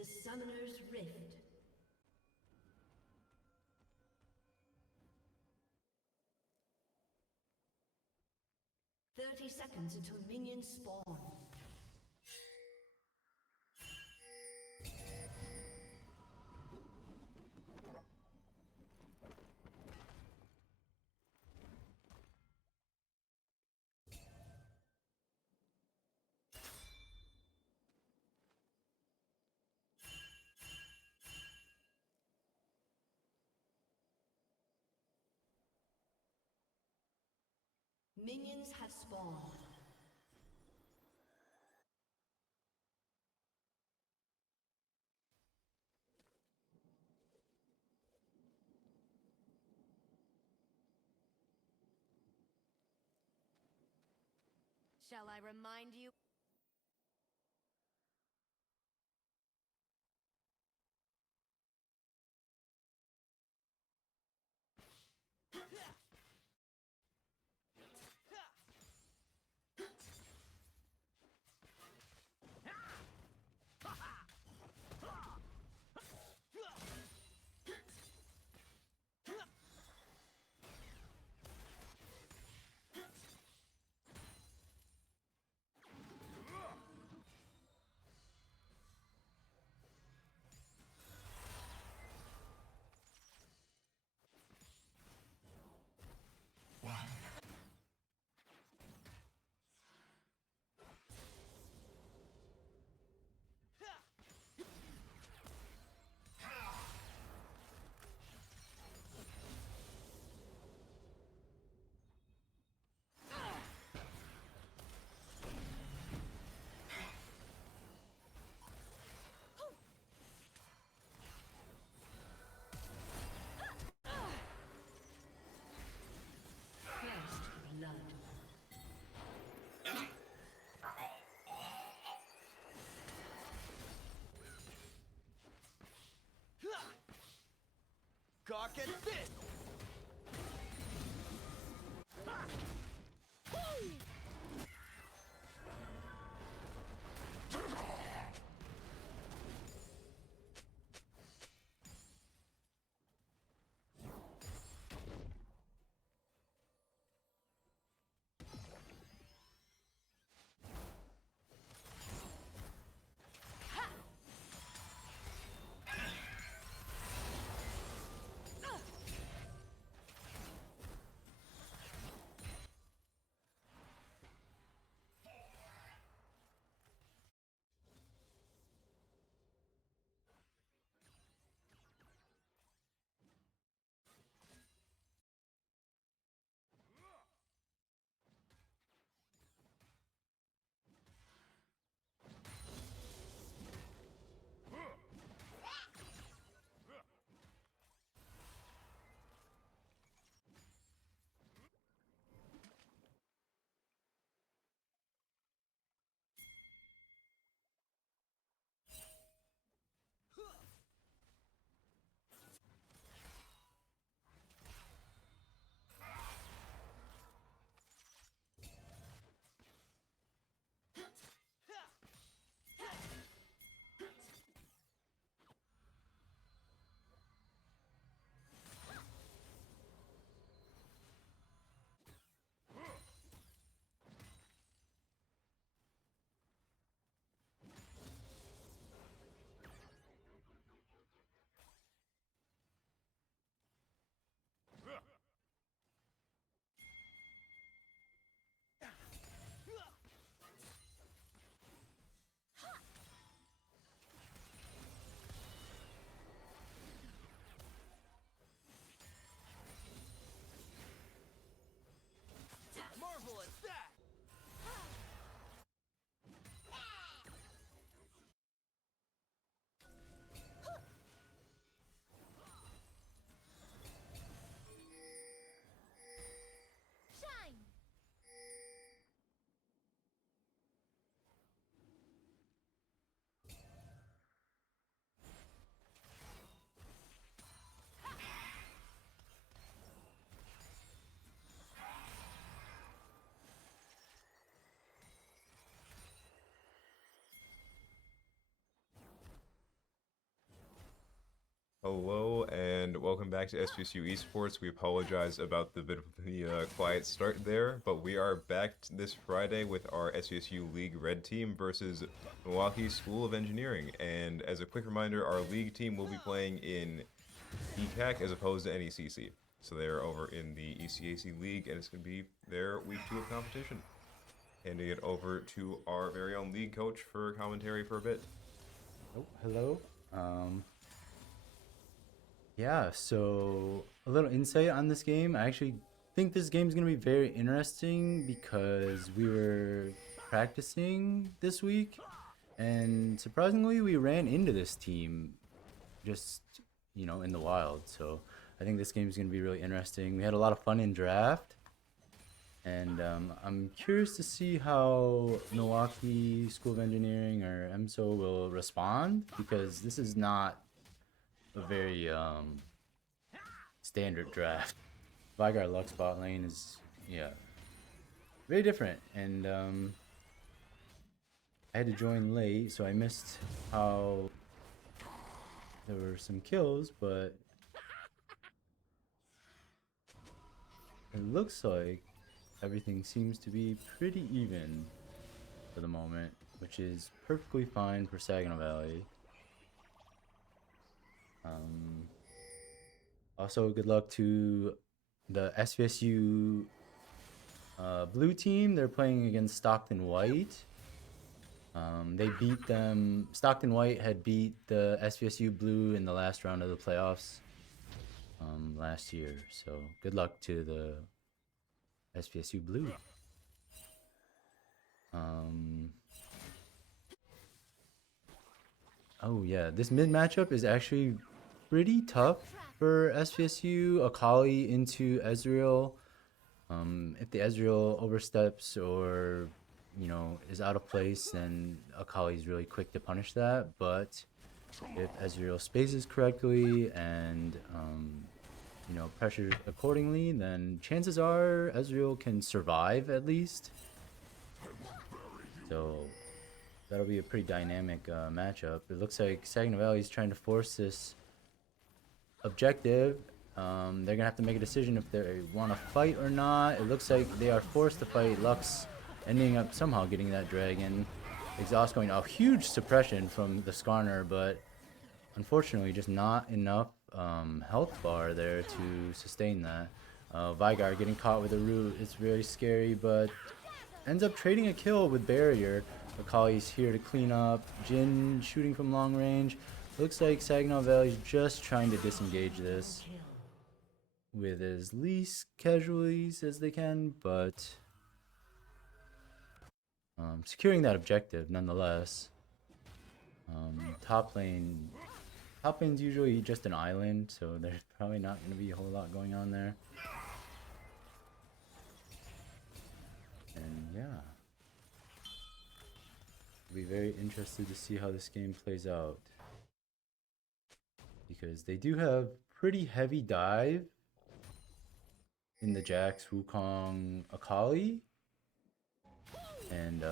to Summoner's Rift. "30 seconds until minions spawn." Minions have spawned. Shall I remind you? Cock and fit! Hello and welcome back to SVSU Esports. We apologize about the bit of the quiet start there, but we are back this Friday with our SVSU League Red Team versus Milwaukee School of Engineering. And as a quick reminder, our League team will be playing in ECAC as opposed to NECC. So they're over in the ECAC League, and it's going to be their week 2 of competition. Handing it over to our very own league coach for commentary for a bit. Oh, hello. Yeah, so a little insight on this game. I actually think this game's going to be very interesting because we were practicing this week and surprisingly we ran into this team just, in the wild. So I think this game is going to be really interesting. We had a lot of fun in draft and I'm curious to see how Milwaukee School of Engineering or EMSO will respond because this is not a very standard draft. Vigar Lux bot lane is very different, and I had to join late, so I missed how there were some kills, but it looks like everything seems to be pretty even for the moment, which is perfectly fine for Saginaw Valley. Also, good luck to the SVSU blue team. They're playing against Stockton White. They beat them. Stockton White had beat the SVSU blue in the last round of the playoffs last year. So good luck to the SVSU blue. Oh yeah, this mid matchup is actually pretty tough for SVSU. Akali into Ezreal. If the Ezreal oversteps or is out of place, then Akali is really quick to punish that. But if Ezreal spaces correctly and pressures accordingly, then chances are Ezreal can survive at least. So that'll be a pretty dynamic matchup. It looks like Saginaw Valley is trying to force this objective. They're gonna have to make a decision if they want to fight or not. It looks like they are forced to fight. Lux ending up somehow getting that dragon. Exhaust going off. Huge suppression from the Skarner, but unfortunately just not enough health bar there to sustain that. Vigar getting caught with a root. It's very scary, but ends up trading a kill with barrier. Akali's here to clean up. Jin shooting from long range. Looks like Saginaw Valley's just trying to disengage this with as least casualties as they can, but securing that objective nonetheless. Top lane's usually just an island, so there's probably not going to be a whole lot going on there. And yeah, I'll be very interested to see how this game plays out, because they do have pretty heavy dive in the Jax, Wukong, Akali, and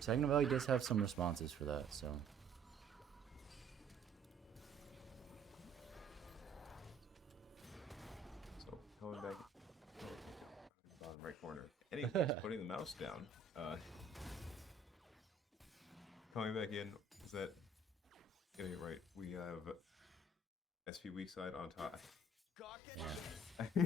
Saginaw Valley does have some responses for that, so. So coming back, bottom right corner. Anyways, putting the mouse down. Coming back in, is that getting it right? We have SV Weak Side on top. Yeah.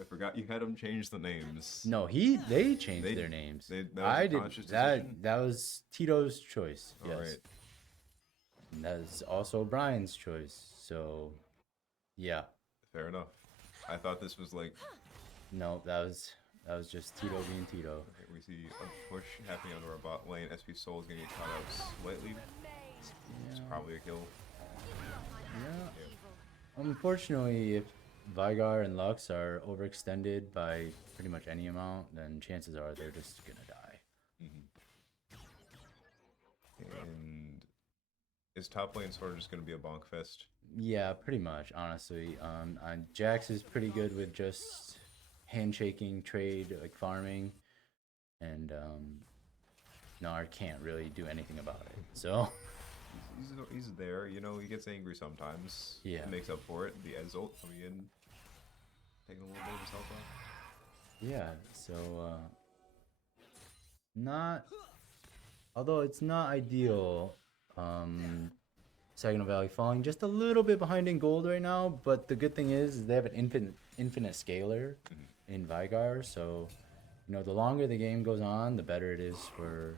I forgot you had them change the names. No, they changed their names. I did that. That was Tito's choice. Yes. Right. And that is also Brian's choice. So, yeah. Fair enough. I thought this was like. No, that was just Tito being Tito. Okay, we see a push happening onto our bot lane. SP Soul is gonna get caught out slightly. It's probably a kill. Yeah. Unfortunately, if Vigar and Lux are overextended by pretty much any amount, then chances are they're just gonna die. And is top lane sort of just gonna be a bonk fest? Yeah, pretty much, honestly. Jax is pretty good with just handshaking, trade, like farming, and Nard can't really do anything about it. So He's there, you know, he gets angry sometimes. Yeah. Makes up for it. The Ed's ult coming in, taking a little bit of his health off. Yeah, so not, although it's not ideal, Saginaw Valley falling just a little bit behind in gold right now, but the good thing is they have an infinite scaler in Vigar, so you know, the longer the game goes on, the better it is for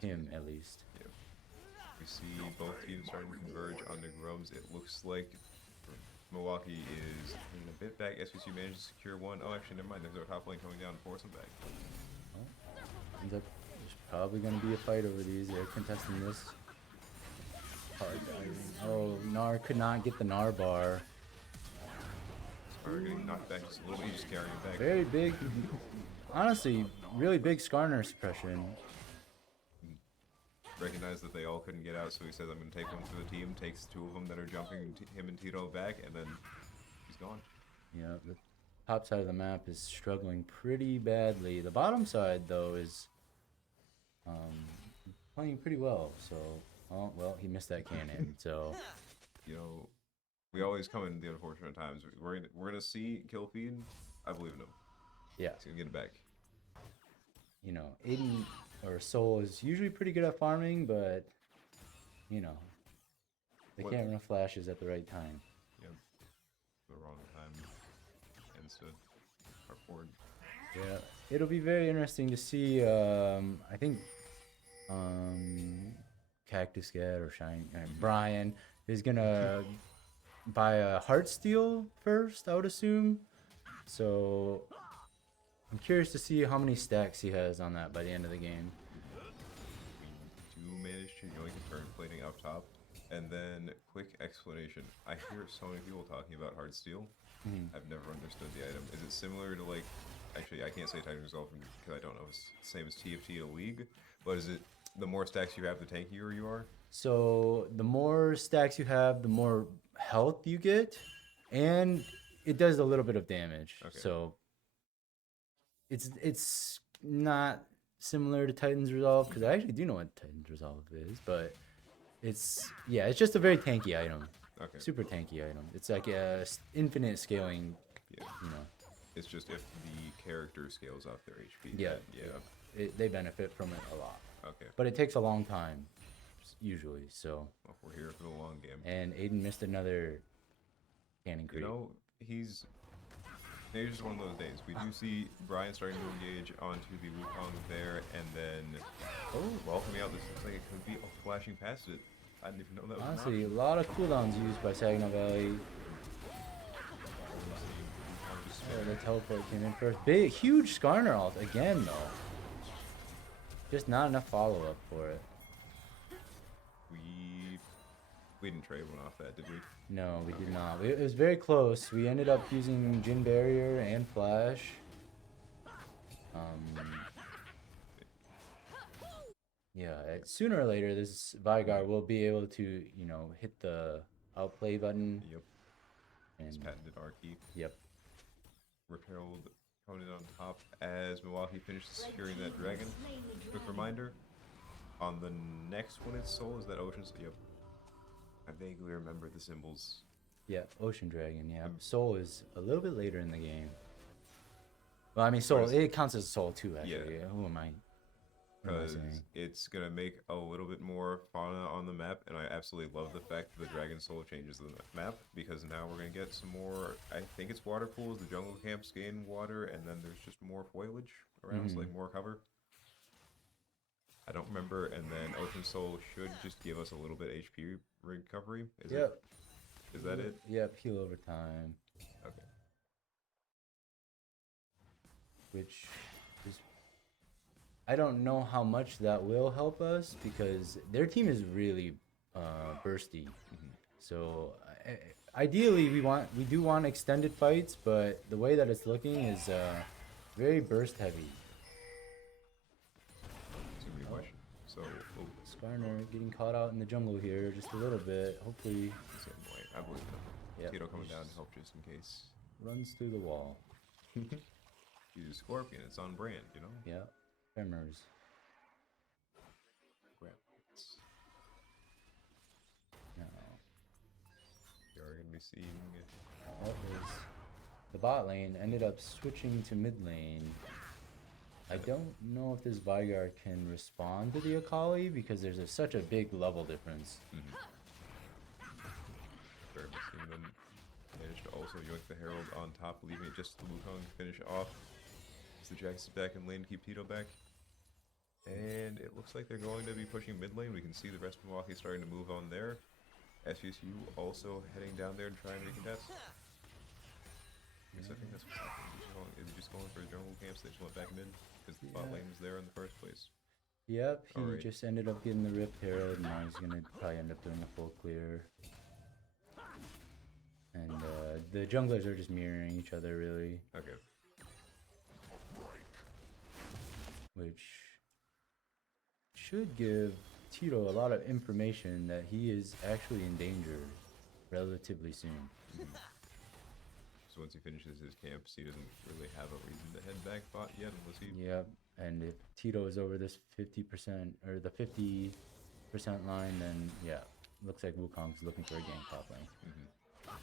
him at least. Yep. We see both teams starting to converge on the Grubs. It looks like Milwaukee is in a bit back. SVSU managed to secure one. Oh, actually, never mind. There's our top lane coming down to force them back. Ends up, there's probably going to be a fight over these. They're contesting this. Hard diving. Oh, Gnar could not get the Gnar bar. Scar getting knocked back just a little bit. He's just carrying it back. Very big, honestly, really big Skarner suppression. Recognized that they all couldn't get out, so he says, I'm going to take one for the team. Takes two of them that are jumping him and Tito back, and then he's gone. Yeah, the top side of the map is struggling pretty badly. The bottom side, though, is playing pretty well. So, oh, well, he missed that cannon. So, You know, we always come in the unfortunate times. We're gonna see kill feed. I believe in him. yeah, He's gonna get it back. you know, Aiden or Soul is usually pretty good at farming, but you know, they What- can't run flashes at the right time. Yep. The wrong time. And stood. Hard forward. Yeah, it'll be very interesting to see. I think Cactus Cat or Shine Brian is gonna buy a Heartsteel first, I would assume. So I'm curious to see how many stacks he has on that by the end of the game. We do manage to yoink a turn plating up top. And then, quick explanation. I hear so many people talking about hard steel. I've never understood the item. Is it similar to like, actually I can't say Titan Resolve because I don't know if it's the same as TFT in a league, but is it the more stacks you have, the tankier you are? So the more stacks you have, the more health you get, and it does a little bit of damage. Okay. So it's not similar to Titan's Resolve because I actually do know what Titan's Resolve is, but it's just a very tanky item. Okay. Super tanky item. It's like a infinite scaling, Yeah. you know. It's just if the character scales up their HP. Yeah. then, yeah. They benefit from it a lot, Okay. but it takes a long time, usually. So, Well, we're here for the long game. and Aiden missed another cannon You creep. know, maybe it's just one of those days. We do see Brian starting to engage onto the Wukong there, and then while coming out, this looks like it could be flashing past it. I didn't even know that was an Honestly, a option. lot of cooldowns used by Saginaw Valley. Wukong just Oh, spamming. the teleport came in first. Big, huge Skarner ult again, though. Just not enough follow-up for it. We didn't trade one off that, did we? No, we did not. It was very close. We ended up using Jin Barrier and Flash. Yeah, sooner or later, this Vigar will be able to, you know, hit the outplay button. Yep. His And patented R key. yep, Rip Herald coming in on top as Milwaukee finishes securing that dragon. Quick reminder, on the next one it's Soul, is that Ocean? Yep. I vaguely remember the symbols. yeah, Ocean Dragon. Yeah, Soul is a little bit later in the game. Well, I mean, Soul. It counts as Soul too. Actually, Yeah. Who am I? What am I Because saying? it's going to make a little bit more fauna on the map, and I absolutely love the fact that the Dragon Soul changes the map, because now we're going to get some more, I think it's water pools, the jungle camps gain water, and then there's just more foliage around, so like more cover. I don't remember, and then Ocean Soul should just give us a little bit HP recovery. Yep. Is that it? Yep. Heal over time, Okay. which is. I don't know how much that will help us because their team is really bursty. So ideally, we do want extended fights, but the way that it's looking is very burst heavy. Too many questions. So, Skarner getting caught out in the jungle here just a little bit. Hopefully, same way. I believe it. Yep. Tito coming down to help just in case. runs through the wall. He's a Scorpion. It's on brand, you know? Yeah, tremors. Grab. me see. That was the bot lane. Ended up switching to mid lane. I don't know if this Vigard can respond to the Akali because there's such a big level difference. Started seeing them manage to also yoink the Herald on top, leaving it just to Wukong to finish off. As the Jax is back in lane to keep Tito back. And it looks like they're going to be pushing mid lane. We can see the rest of Milwaukee starting to move on there. SVSU also heading down there and trying to contest. I think that's what's happening. Is he just going for jungle camps? They just went back mid because the bot lane was there in the first place. Yep, he Alright. just ended up getting the Rift Herald. Now he's gonna probably end up doing a full clear. And the junglers are just mirroring each other, really, Okay. which should give Tito a lot of information that he is actually in danger relatively soon. So once he finishes his camps, he doesn't really have a reason to head back bot yet, unless he. Yep, and if Tito is over this 50% or the 50% line, then yeah, looks like Wukong's looking for a gank top lane.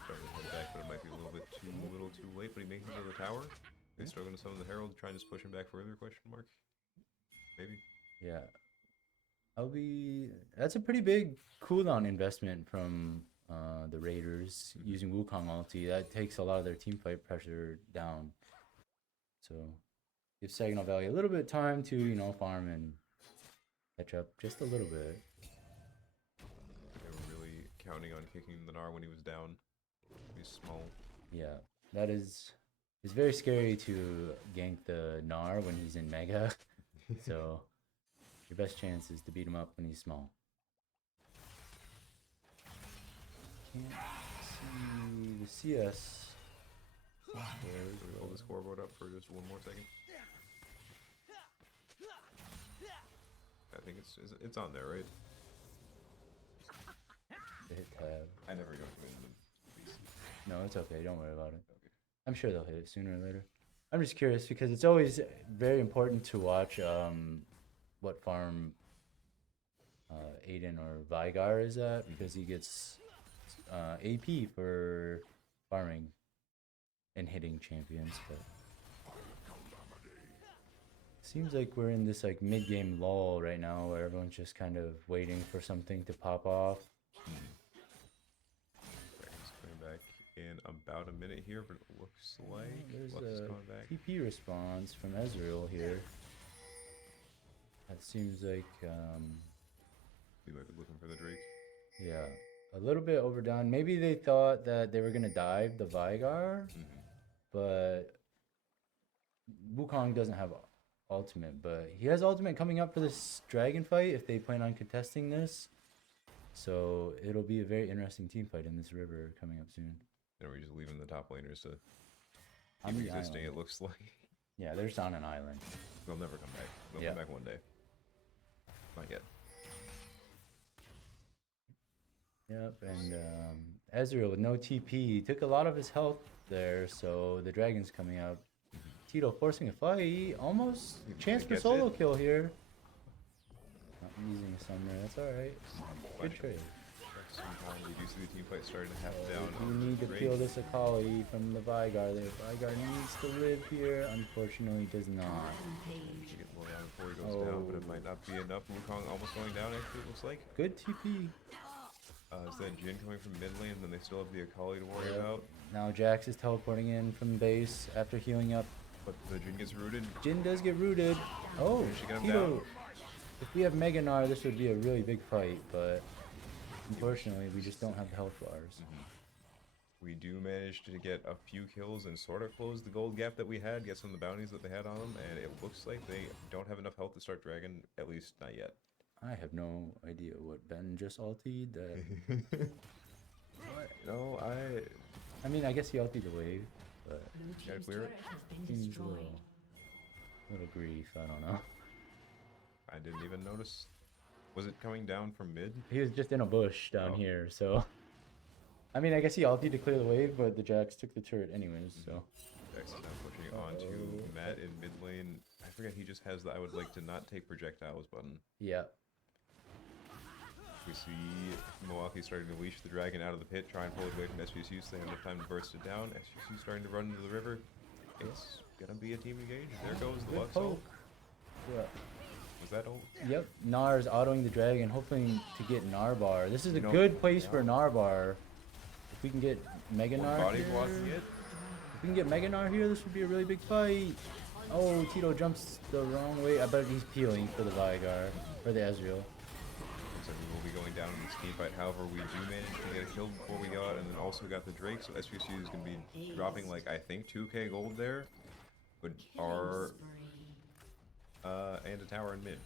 Starting to head back, but it might be a little too late. But he makes it to the tower. He's struggling to summon the Herald, trying to just push him back further? Question mark. Maybe. Yeah, that's a pretty big cooldown investment from the Raiders using Wukong ulti. That takes a lot of their team fight pressure down. So give Saginaw Valley a little bit of time to, farm and catch up just a little bit. They were really counting on kicking the Gnar when he was down. He's small. Yeah, it's very scary to gank the Gnar when he's in Mega. So your best chance is to beat him up when he's small. Can't see the CS. Can we hold the scoreboard up for just one more second? I think it's on there, right? Hit tab. I never go to it. No, it's okay. Don't worry about it. I'm sure they'll hit it sooner or later. I'm just curious because it's always very important to watch what farm Aiden or Vigar is at, because he gets AP for farming and hitting champions. But seems like we're in this mid-game lull right now where everyone's just kind of waiting for something to pop off. Dragon's coming back in about a minute here, but it looks like There's Lux is a coming back. TP response from Ezreal here. That seems like, We might be looking for the Drake. yeah, a little bit overdone. Maybe they thought that they were going to dive the Vigar, but Wukong doesn't have ultimate, but he has ultimate coming up for this dragon fight if they plan on contesting this. So it'll be a very interesting team fight in this river coming up soon. And we're just leaving the top laners to On keep the existing, island. it looks like. Yeah, they're just on an island. They'll never come back. They'll Yeah. come back one day. Not yet. Yep, and Ezreal with no TP took a lot of his health there, so the dragon's coming up. Tito forcing a fight, almost chance for gets solo it. kill here. Not using a summoner, that's alright. Good trade. We do see the team fight starting to happen down. We need to Drake. peel this Akali from the Vigar there. Vigar needs to live here, unfortunately does not. Rampage. He gets more down before he goes down, but it might not be enough. Wukong almost going down, actually, it looks like. Good TP. Is that Jin coming from mid lane? Then they still have the Akali to worry Yep. about. Now Jax is teleporting in from base after healing up. But the Jin gets rooted. Jin does get rooted. Oh, Managed to get him Tito. down. If we have Mega Gnar, this would be a really big fight, but unfortunately, we just don't have the health bars. We do manage to get a few kills and sort of close the gold gap that we had, get some of the bounties that they had on them, and it looks like they don't have enough health to start Dragon, at least not yet. I have no idea what Ben just ultied. That No, I mean, I guess he ultied the wave, but Blue Gotta team's clear it. turret has been seems a destroyed. little grief. I don't know. I didn't even notice. Was it coming down from mid? He was just in a bush down Oh. here, so. I mean, I guess he ultied to clear the wave, but the Jax took the turret anyways, so. Jax is now pushing onto Matt in mid lane. I forget he just has the I would like to not take projectiles button. Yeah. We see Milwaukee starting to leash the dragon out of the pit, try and pull it away from SVSU, so they have enough time to burst it down. SVSU starting to run into the river. It's gonna be a team engage. There goes the Good Lux ult. poke. Yeah. Was that ult? Yep. Gnar is autoing the dragon, hoping to get Gnar bar. This is a You know, good place yeah. for Gnar bar. If we can get Mega One Gnar body here, blocking it. if we can get Mega Gnar here, this would be a really big fight. Oh, Tito jumps the wrong way. I bet he's peeling for the Vigar or the Ezreal. So we will be going down in this team fight. However, we do manage to get a kill before we go out, and then also got the Drake. So SVSU is going to be dropping like I think 2k gold there, but our and a tower in mid.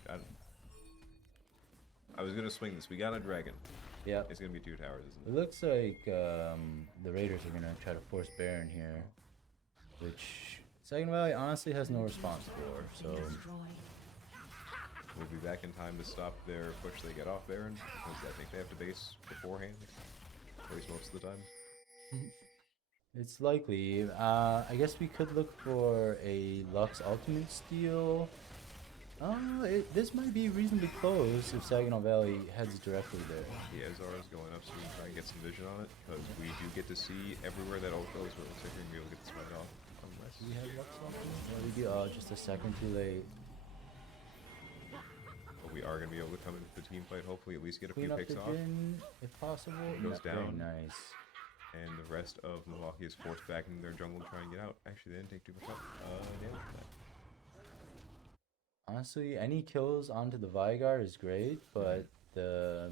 I was gonna swing this. We got a dragon. Yep. It's gonna be 2 towers, isn't It it? looks like the Raiders are gonna try to force Baron here, which Saginaw Valley honestly has no response for. So We'll be back in time to stop their push they get off Baron, because I think they have to base beforehand. Base most of the time. it's likely. I guess we could look for a Lux ultimate steal. This might be reasonably close if Saginaw Valley heads directly there. The Ezar is going up, so we can try and get some vision on it, because we do get to see everywhere that ult goes, but it looks like we're going to be able to get this fight off. Unless Do we have Lux ultimate? Yeah, we do. Oh, just a second too late. But we are going to be able to come into the team fight, hopefully at least get a few Clean up picks the off. Jhin if possible. Goes Yeah, very down. nice. And the rest of Milwaukee is forced back into their jungle to try and get out. Actually, they didn't take too much out. Damage from that. Honestly, any kills onto the Vigar is great, but the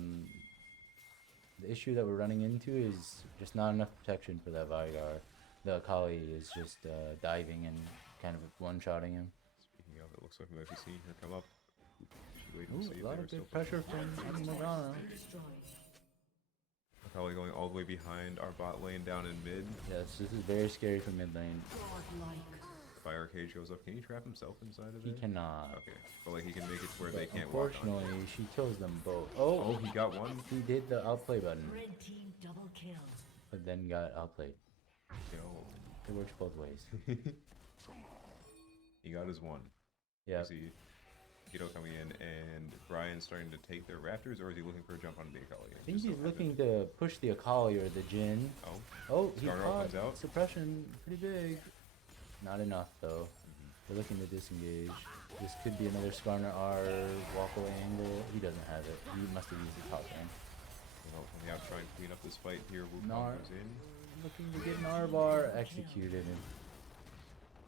issue that we're running into is just not enough protection for that Vigar. The Akali is just diving and kind of one-shotting him. Speaking of, it looks like we might be seeing her come up. Should wait and Ooh, see if a lot they of are still good pressure from Morgana. Probably going all the way behind our bot lane down in mid. Yes, this is very scary for mid lane. Fire cage goes up. Can he trap himself inside of He it? cannot. Okay, but like he can make it to where they But can't walk on. unfortunately, she kills them both. Oh, Oh, he got one. he did the outplay button, Red team double kill. but then got outplayed. Yo, It works both ways. he got his one. Yeah. You see Keto coming in, and Brian's starting to take their Raptors, or is he looking for a jump on the Akali? I think he's looking to push the Akali or the Jhin. Oh, Oh, he Skarner caught comes out. suppression pretty big. Not enough though. They're looking to disengage. This could be another Skarner R walk away angle. He doesn't have it. He must have used the top lane. well, on the out try and clean up this fight here. Wukong Nar goes in. looking to get an R bar executed. And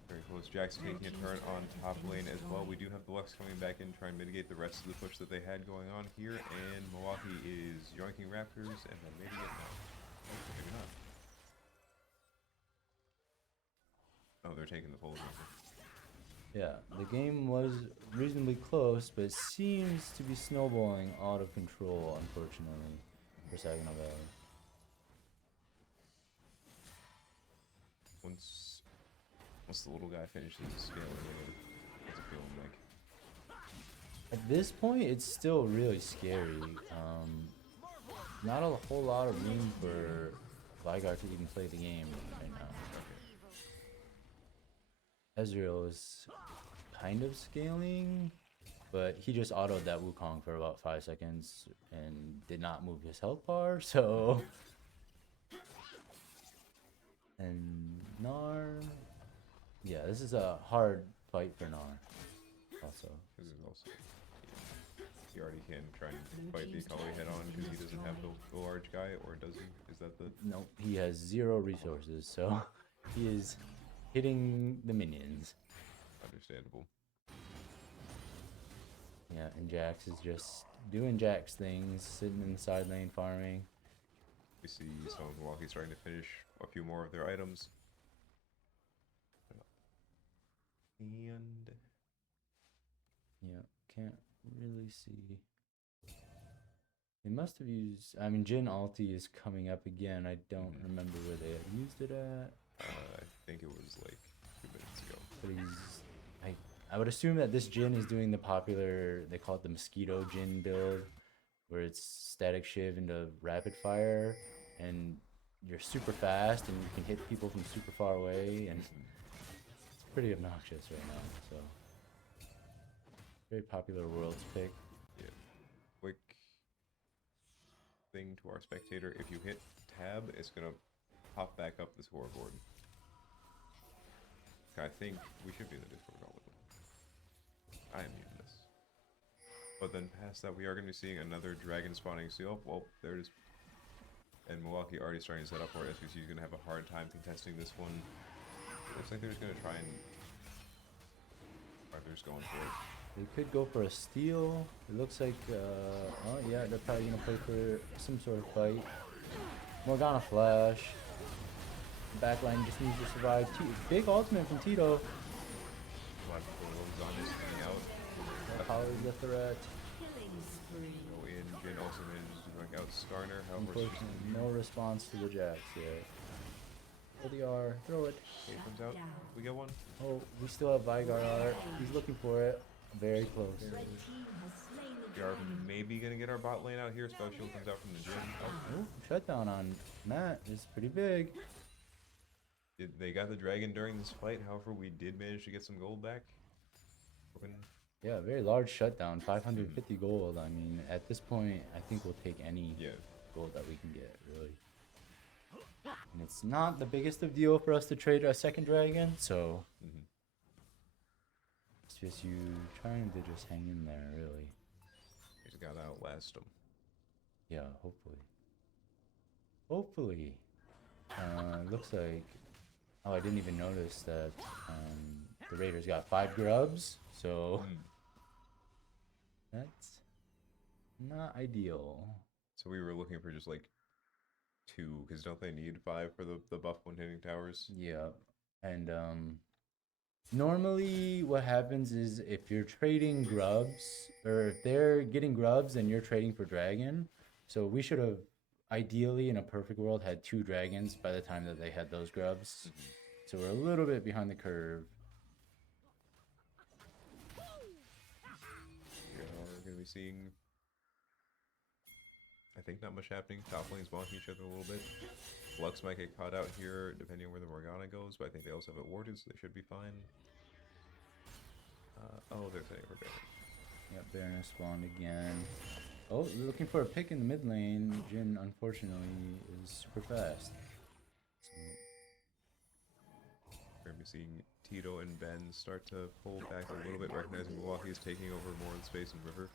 Very close. Jack's taking a turn on top lane as well. We do have the Lux coming back in, trying to mitigate the rest of the push that they had going on here. And Milwaukee is yoinking Raptors, and then maybe it now. Maybe not. Oh, they're taking the full example. yeah, the game was reasonably close, but seems to be snowballing out of control, unfortunately, for Saginaw Valley. Once the little guy finishes his scaling, what's it feeling like? At this point, it's still really scary. Not a whole lot of room for Vigar to even play the game right now. Ezreal is kind of scaling, but he just autoed that Wukong for about 5 seconds and did not move his health bar, so... And Gnar... Yeah, this is a hard fight for Gnar, also. This is also... He already can try and fight the Akali head on because he doesn't have the large guy, or does he? Is that the... Nope, he has 0 resources, so he is hitting the minions. Understandable. Yeah, and Jax is just doing Jax things, sitting in the side lane farming. We see some of Milwaukee starting to finish a few more of their items. And... Yeah, can't really see. They must have used... I mean, Jhin ulti is coming up again. I don't remember where they had used it at. I think it was like 2 minutes ago. But he's... I would assume that this Jhin is doing the popular... They call it the Mosquito Jhin build, where it's static shiv into rapid fire, and you're super fast, and you can hit people from super far away, and it's pretty obnoxious right now, so... Very popular worlds pick. Yeah. Quick to our spectator. If you hit tab, it's gonna pop back up the scoreboard. I think we should be in the Discord call with them. I am muting this. But then past that, we are going to be seeing another dragon spawning seal. Well, there it is. And Milwaukee already starting to set up for it. SVSU is going to have a hard time contesting this one. Looks like they're just going to try and... Or they're just going for it. They could go for a steal. It looks like, oh yeah, they're probably going to play for some sort of fight. Morgana flash. Backline just needs to survive. Big ultimate from Tito. Powers the threat. Killing spree. Go in. Jin also manages to bring out Skarner. However, Unfortunately, no response to the Jax yet. LDR, throw it. okay, comes out. We get one. Oh, we still have Vygar art. He's looking for it. Very close. Red team has slain the We are dragon. maybe going to get our bot lane out here. Spell Shield comes out from the Jin. Oh, Ooh, shutdown on Matt is pretty big. they got the dragon during this fight. However, we did manage to get some gold back. Hoping Yeah, very large shutdown. 550 gold. I mean, at this point, I think we'll take any gold that we can get, really. And it's not the biggest of deal for us to trade a second dragon, so it's just you trying to just hang in there, really. just got to outlast them. Yeah, hopefully. Hopefully. Looks like... Oh, I didn't even notice that the Raiders got 5 grubs, so... That's not ideal. So we were looking for just like 2, because don't they need 5 for the buff when hitting towers? Yeah. And normally what happens is if you're trading grubs, or if they're getting grubs and you're trading for dragon, so we should have ideally in a perfect world had 2 dragons by the time that they had those grubs. So we're a little bit behind the curve. We're going to be seeing, I think, not much happening. Top lanes bonking each other a little bit. Lux might get caught out here depending on where the Morgana goes, but I think they also have it warded, so they should be fine. Oh, they're setting for Baron. Yep, Baron has spawned again. Oh, looking for a pick in the mid lane. Jin, unfortunately, is super fast. So, we're going to be seeing Tito and Ben start to pull back a little bit, recognizing Milwaukee is taking over more of the space in River.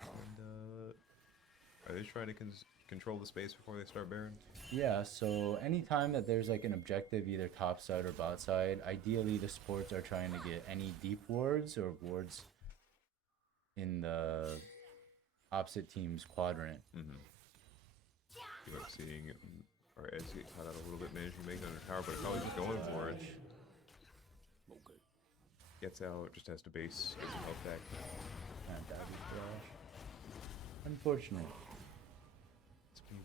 And, are they trying to control the space before they start Baron? yeah, so anytime that there's like an objective, either top side or bot side, ideally the supports are trying to get any deep wards or wards in the opposite team's quadrant. You're seeing our Edge get caught out a little bit, managing to make it under tower, but probably just going for it. Gets out, just has to base, gets some health back. Unfortunate.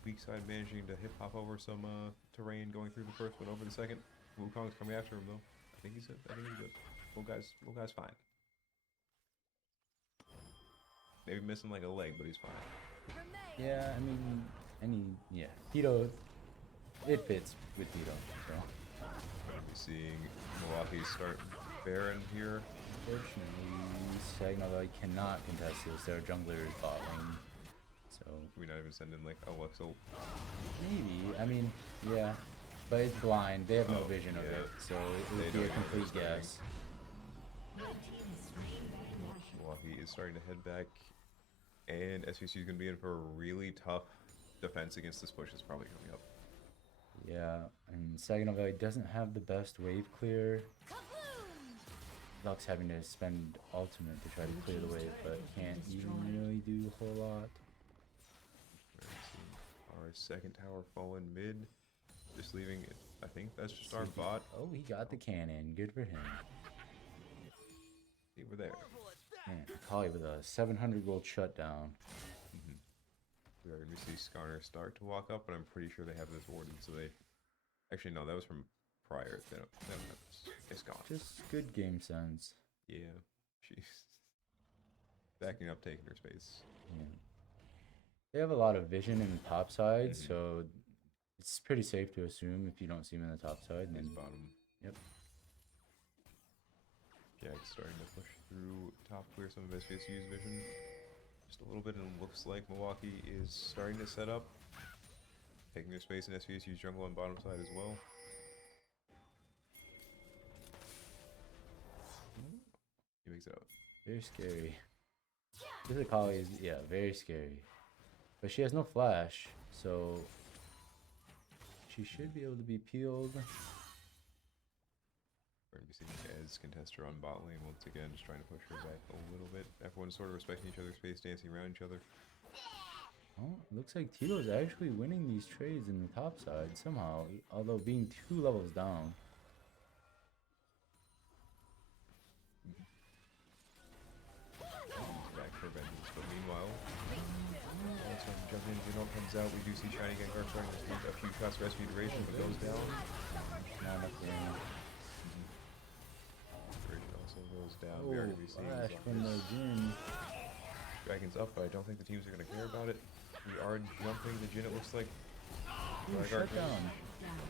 Weak side managing to hip hop over some terrain, going through the first one over the second. Wukong's coming after him though. I think he's good. Little guy's fine. Maybe missing like a leg, but he's fine. Yeah, I mean, Tito, it fits with Tito. So. We're seeing Milwaukee start Baron here. Unfortunately, Saginaw Valley cannot contest this. Their jungler is bot lane. So We not even send in like Alexo. maybe. I mean, yeah. But it's blind. They have no Oh, vision of yeah. it. So it They would be don't a know complete what's starting. guess. Milwaukee is starting to head back, and SVSU is going to be in for a really tough defense against this push that's probably coming up. Yeah, and Saginaw Valley doesn't have the best wave clear. Lux having to spend ultimate to try to clear the wave, but can't even really do a whole lot. We're seeing our second tower fall in mid, just leaving it. I think that's just our bot. Oh, he got the cannon. Good for him. See, we're there. Man, Kali with a 700 gold shutdown. We are going to see Skarner start to walk up, but I'm pretty sure they have this warded, so they... Actually, no, that was from prior. They don't have this. It's gone. Just good game sense. Yeah, she's backing up, taking her space. Yeah. They have a lot of vision in the top side, so it's pretty safe to assume if you don't see him in the top side. His Then, bottom. yep. Jack's starting to push through top, clear some of SVSU's vision. Just just a little bit, and it looks like Milwaukee is starting to set up. Taking their space in SVSU's jungle on bottom side as well. He makes it out. Very scary. This Akali is, yeah, very scary. But she has no flash, so she should be able to be peeled. We're going to be seeing Ez contest her on bot lane once again, just trying to push her back a little bit. Everyone's sort of respecting each other's space, dancing around each other. Oh, looks like Tito's actually winning these trades in the top side somehow, although being 2 levels down. Back for vengeance, but meanwhile, jumping in, Juno comes out. We do see Shiny Gengar starting to take a few shots for SP duration, but goes down. Not enough damage. Duration also goes down. Oh, We are going to be seeing flash from the Jin. Dragon's up, but I don't think the teams are going to care about it. We are jumping the Jin, it looks like. Ooh, shut down.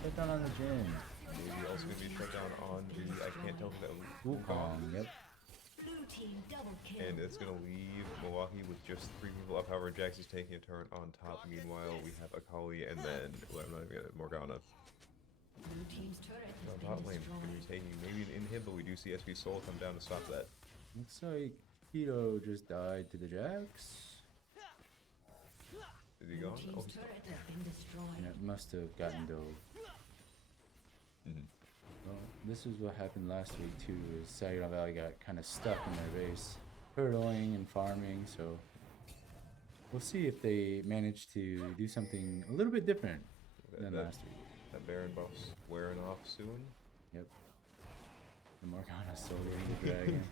Shut down on the Jin. Maybe also going to be shut down on the, I can't tell if that was Wukong, yep. Blue team double kill. And it's going to leave Milwaukee with just 3 people up. However, Jax is taking a turn on top. Meanwhile, we have Akali and then, well, I'm not even gonna, Morgana. Blue team's turret has On been top lane, going to be destroyed. taking maybe an inhib, but we do see SV Soul come down to stop that. Looks like Tito just died to the Jax. Is he Blue gone? Oh, team's he's turret has been destroyed. And it must have gotten dove. Mhm. Well, this is what happened last week too, is Saginaw Valley got kind of stuck in their base, hurdling and farming, so we'll see if they manage to do something a little bit different than last week. That Baron buff's wearing off soon. Yep. The Morgana soloing the dragon.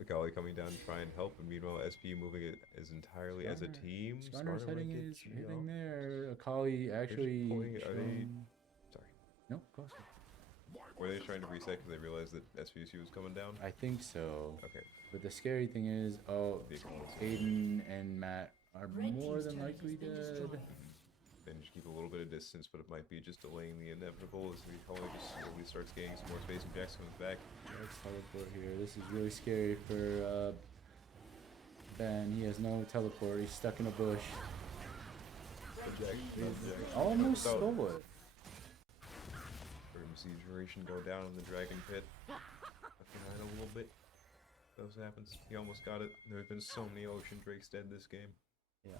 Akali coming down to try and help, and meanwhile SP moving it as entirely as a team. Skarner's Skarner heading might get is Geo. hitting there. Akali actually pulling it. Are they- shown- Sorry. Nope, go ahead. Were they trying to reset because they realized that SVSU was coming down? I think so. Okay. But the scary thing is, oh, The Akali's- Aiden and Matt are Red more team's than turret likely has been dead. destroyed. They just keep a little bit of distance, but it might be just delaying the inevitable as the Akali just slowly starts gaining some more space and Jax comes back. Let's teleport here. This is really scary for Ben. He has no teleport. He's stuck in a bush. Almost So, stole it. we're going to see duration go down in the Dragon Pit. Left behind a little bit. Those happens. He almost got it. There have been so many Ocean Drakes dead this game. Yeah.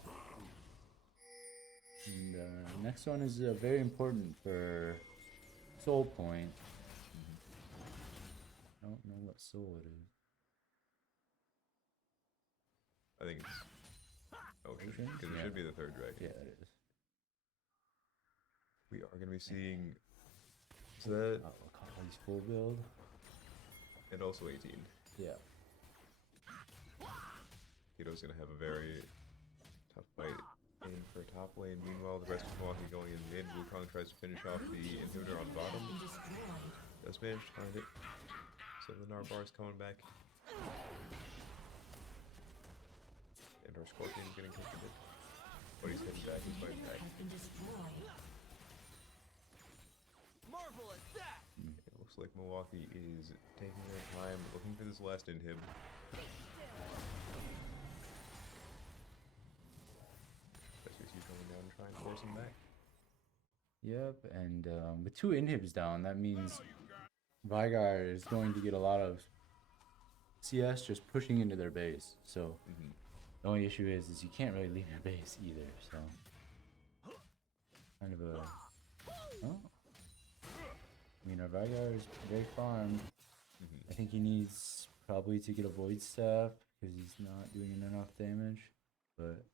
And next one is very important for Soul Point. I don't know what soul it is. I think it's Ocean, Ocean? because it Yeah. should be the third dragon. Yeah, it is. We are going to be seeing that Akali's full build. and also 18. Yeah. Tito's going to have a very tough fight in for top lane. Meanwhile, the rest of Milwaukee going in mid. Wukong tries to finish off the inhibitor on bottom. Been destroyed. Does manage to find it. So the Narbar's coming back. And our Scorpion's getting cooked a bit. But he's heading back, he's fighting back. Has been destroyed. It looks like Milwaukee is taking their time, looking for this last inhib. SVSU coming down to try and force him back. Yep, and with 2 inhibs down, that means Vygar is going to get a lot of CS just pushing into their base. So the only issue is you can't really leave your base either. So kind of a. Oh. I mean, our Vygar is very farmed. I think he needs probably to get a Void Staff because he's not doing enough damage. But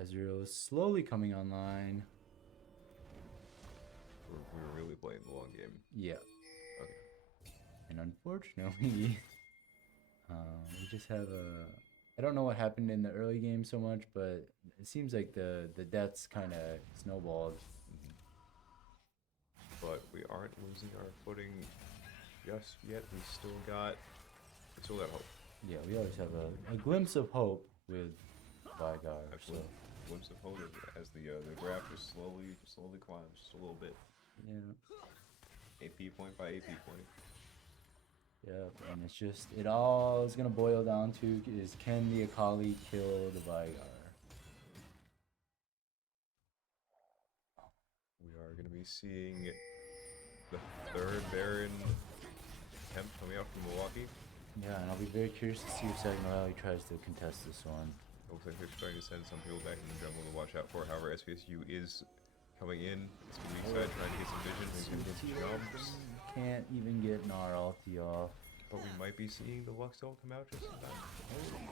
Ezreal is slowly coming online. We're really playing the long game. Yeah. Okay. And unfortunately, we just have a. I don't know what happened in the early game so much, but it seems like the deaths kind of snowballed. But we aren't losing our footing just yet. We still got hope. Yeah, we always have a glimpse of hope with Vygar. So Absolutely. Glimpse of hope as the graph just slowly climbs just a little bit. yeah, AP point by AP point. Yep, and it's just, it all is gonna boil down to is can the Akali kill the Vigar? We are going to be seeing the third Baron attempt coming out from Milwaukee. Yeah, and I'll be very curious to see if Saginaw Valley tries to contest this one. Looks like they're trying to send some people back in the jungle to watch out for. However, SVSU is coming in. It's the weak side trying to get some vision. He's going to get some jumps. Can't even get an R ulti off. But we might be seeing the Lux ult come out just in time.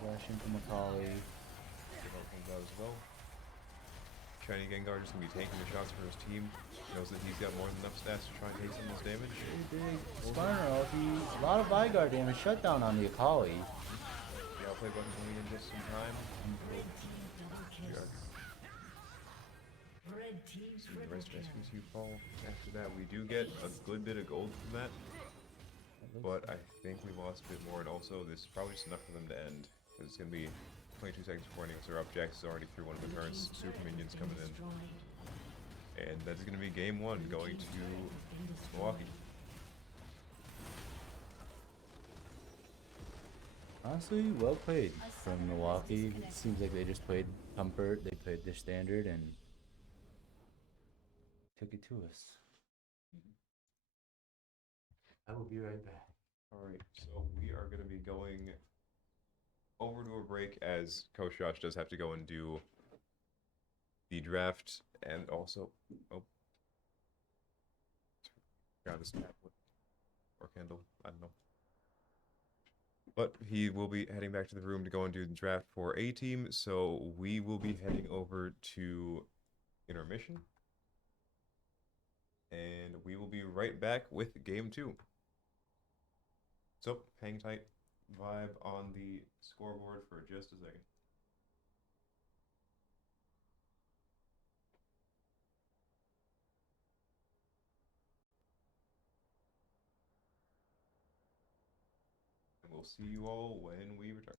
Flashing from Akali. If all comes out as well. Shiny Gengar just going to be taking the shots for his team. He knows that he's got more than enough stats to try and take some of this damage. Big Spawner ulti. A lot of Vigar damage. Shutdown on the Akali. The outplay button coming in just in time. Red team double We kill. are Red team seeing the triple rest of kill. SVSU fall. After that, we do get a good bit of gold from that. But I think we lost a bit more, and also this is probably just enough for them to end. Because it's going to be 22 seconds before anyone are up. Jax is already through one of the turns. Super minions coming in. And that's going to be game one going to Milwaukee. Honestly, well played from Milwaukee. It seems like they just played comfort. They played their standard and took it to us. I will be right back. Alright, so we are going to be going over to a break as Coach Josh does have to go and do the draft and also... Oh. Got his tablet. Or Kindle. I don't know. But he will be heading back to the room to go and do the draft for A team, so we will be heading over to intermission. And we will be right back with game two. So, hang tight, vibe on the scoreboard for just a second. And we'll see you all when we return.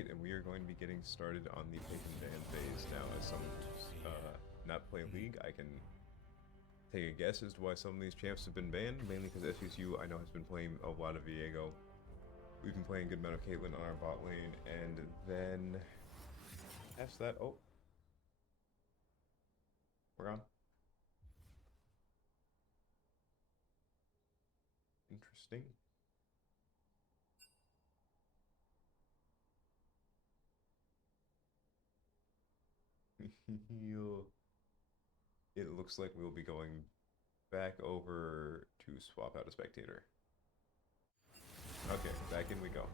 Alright, and we are going to be getting started on the pick and ban phase now. As some not play League, I can take a guess as to why some of these champs have been banned, mainly because SVSU I know has been playing a lot of Viego. We've been playing a good amount of Caitlyn on our bot lane, and then past that, oh, we're on. Interesting. It looks like we'll be going back over to swap out a spectator. Okay, back in we go.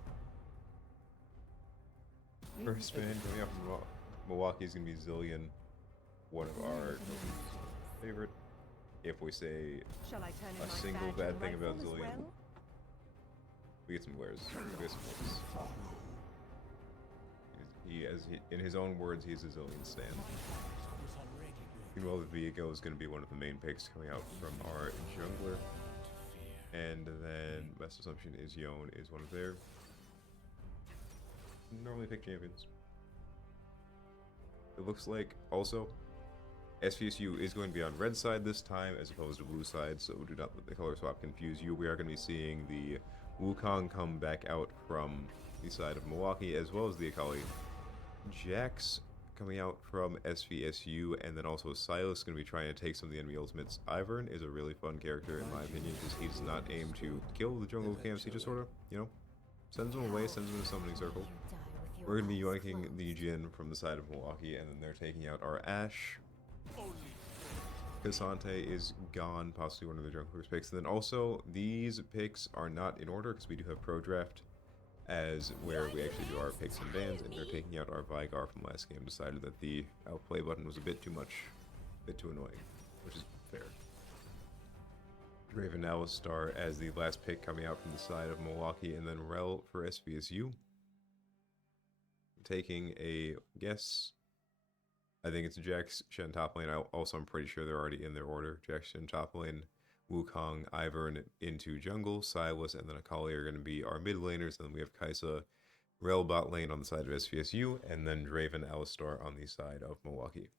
First man coming up from Milwaukee is going to be Zillion, one of our favorite. If we say a single bad thing about Zillion, we get some glares. We get some glares. In his own words, he's a Zillion stan. Meanwhile, the Viego is going to be one of the main picks coming out from our jungler. And then, best assumption is Yone is one of their normally picked champions. It looks like, also, SVSU is going to be on red side this time as opposed to blue side, so do not let the color swap confuse you. We are going to be seeing the Wukong come back out from the side of Milwaukee, as well as the Akali. Jax coming out from SVSU, and then also Silas going to be trying to take some of the enemy ultimates. Ivern is a really fun character in my opinion, because he does not aim to kill the jungle camps, he just sort of, you know, sends them away, sends them in a summoning circle. We're going to be yoinking the Jhin from the side of Milwaukee, and then they're taking out our Ashe. Cassante is gone, possibly one of the junglers picks. And then also, these picks are not in order, because we do have Pro Draft, as where we actually do our picks and bans, and they're taking out our Vigar from last game. Decided that the outplay button was a bit too much, a bit too annoying, which is fair. Draven Alistar as the last pick coming out from the side of Milwaukee, and then Rel for SVSU. Taking a guess, I think it's Jax, Shen top lane. I'm pretty sure they're already in their order. Jax, Shen top lane, Wukong, Ivern into jungle, Silas, and then Akali are going to be our mid laners. And then we have Kaisa, Rel bot lane on the side of SVSU, and then Draven Alistar on the side of Milwaukee.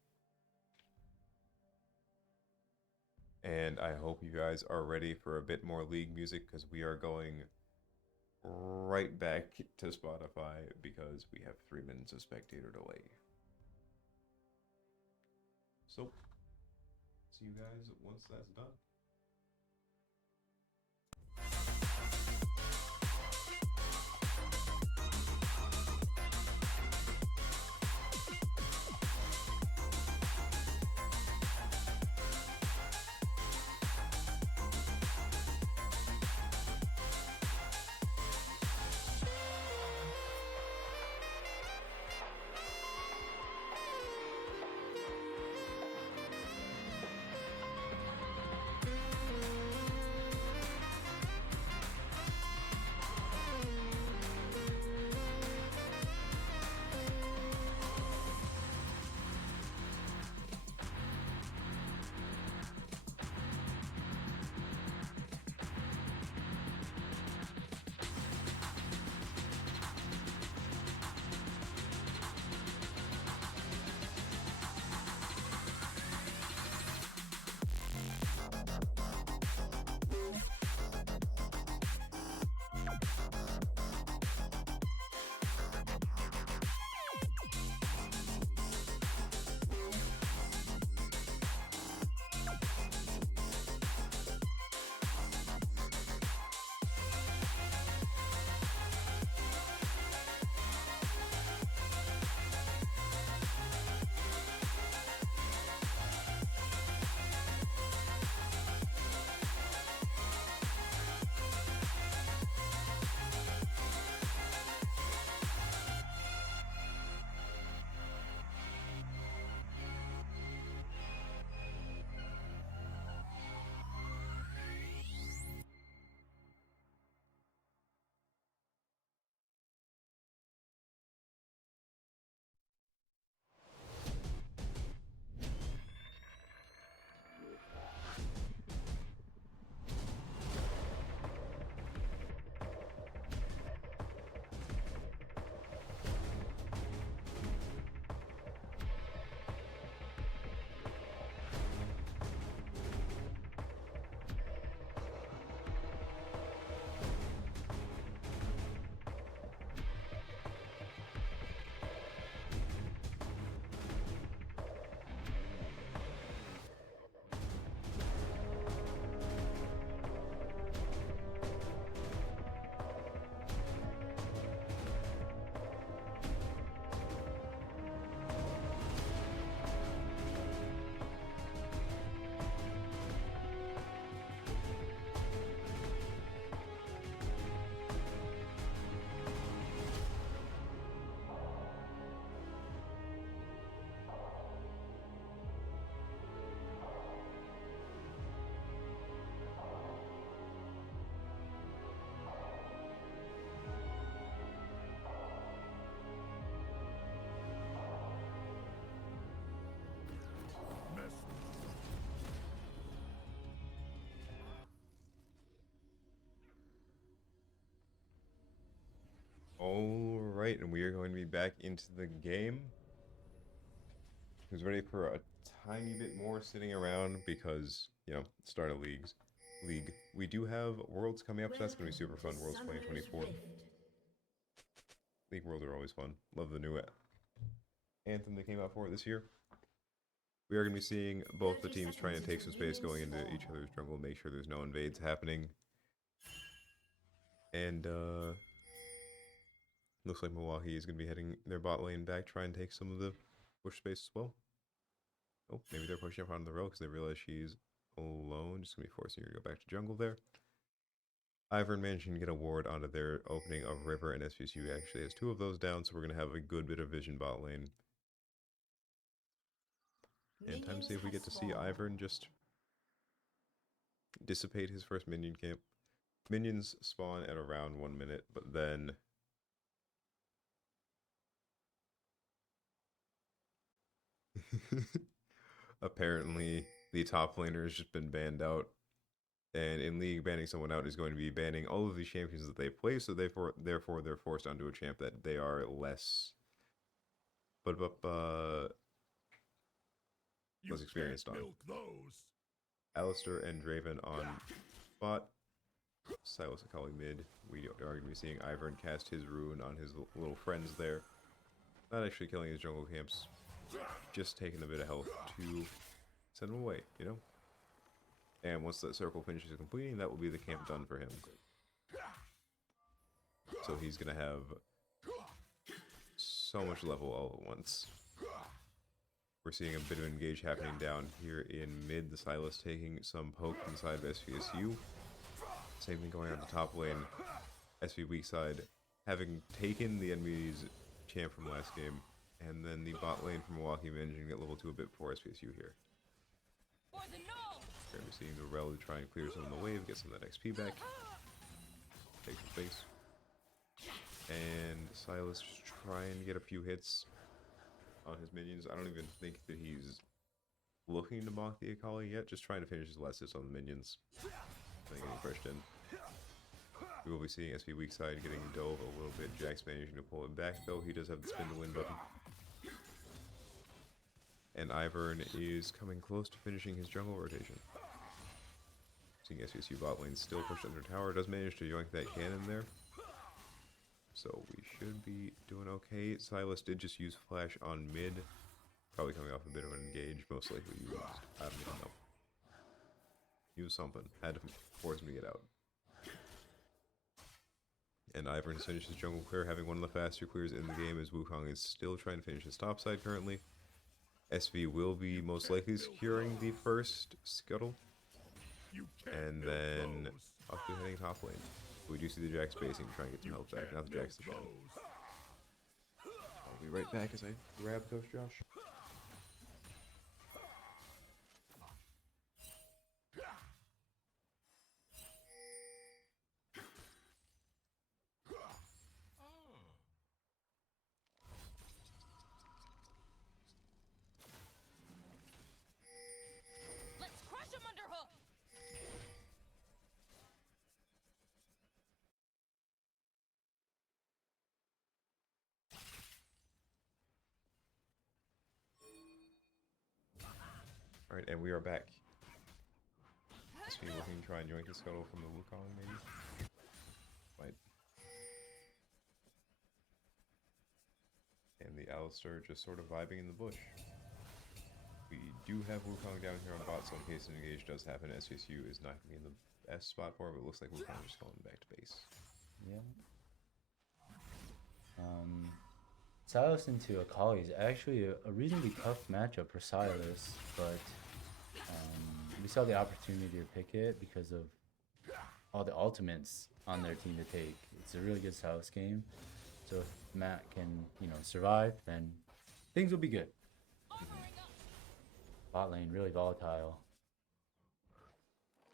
And I hope you guys are ready for a bit more League music, because we are going right back to Spotify because we have 3 minutes of spectator delay. So, see you guys once that's done. Alright, and we are going to be back into the game. Who's ready for a tiny bit more sitting around because, you know, start of league. We do have Worlds coming up, so that's going to be super fun. Worlds 2024. League Worlds are always fun. Love the new anthem that came out for it this year. We are going to be seeing both the teams trying to take some space going into each other's jungle, make sure there's no invades happening. And, looks like Milwaukee is going to be heading their bot lane back, try and take some of the push space as well. Oh, maybe they're pushing up onto the row because they realize she's alone. Just going to be forcing her to go back to jungle there. Ivern managing to get a ward onto their opening of River, and SVSU actually has 2 of those down, so we're going to have a good bit of vision bot lane. And time to see if we get to see Ivern just dissipate his first minion camp. Minions spawn at around 1 minute, but then apparently the top laner has just been banned out. And in League, banning someone out is going to be banning all of the champions that they play, so therefore they're forced onto a champ that they are less less experienced on. Alistair and Draven on bot. Silas Akali mid. We are going to be seeing Ivern cast his rune on his little friends there. Not actually killing his jungle camps, just taking a bit of health to send him away, you know? And once that circle finishes completing, that will be the camp done for him. So he's going to have so much level all at once. We're seeing a bit of engage happening down here in mid. The Silas taking some poke from the side of SVSU. Same thing going on the top lane. SV weak side having taken the enemy's champ from last game. And then the bot lane from Milwaukee managing to get level 2 a bit before SVSU here. We're going to be seeing the Rel to try and clear some of the wave, get some of that XP back. Take some space. And Silas just trying to get a few hits on his minions. I don't even think that he's looking to mock the Akali yet, just trying to finish his last hits on the minions. Getting pushed in. We will be seeing SV weak side getting dove a little bit. Jack's managing to pull him back, though he does have the spin to win button. And Ivern is coming close to finishing his jungle rotation. Seeing SVSU bot lane still pushed under tower. Does manage to yoink that cannon there. So we should be doing okay. Silas did just use flash on mid. Probably coming off a bit of an engage. Most likely used, I don't even know. Used something. Had to force him to get out. And Ivern has finished his jungle clear, having one of the faster clears in the game as Wukong is still trying to finish his top side currently. SV will be most likely securing the first scuttle. And then up to heading top lane. We do see the Jack spacing, trying to get some health back. Now the Jack's the shot. I'll be right back as I grab Coach Josh. Let's crush him underhook. Alright, and we are back. SV looking to try and yoink the scuttle from the Wukong, maybe? Right. And the Alistair just sort of vibing in the bush. We do have Wukong down here on bot, so in case an engage does happen, SVSU is not going to be in the best spot for it, but it looks like Wukong is just going back to base. Yeah. Silas into Akali is actually a reasonably tough matchup for Silas, but we saw the opportunity to pick it because of all the ultimates on their team to take. It's a really good Silas game, so if Matt can, you know, survive, then things will be good. Bot lane really volatile.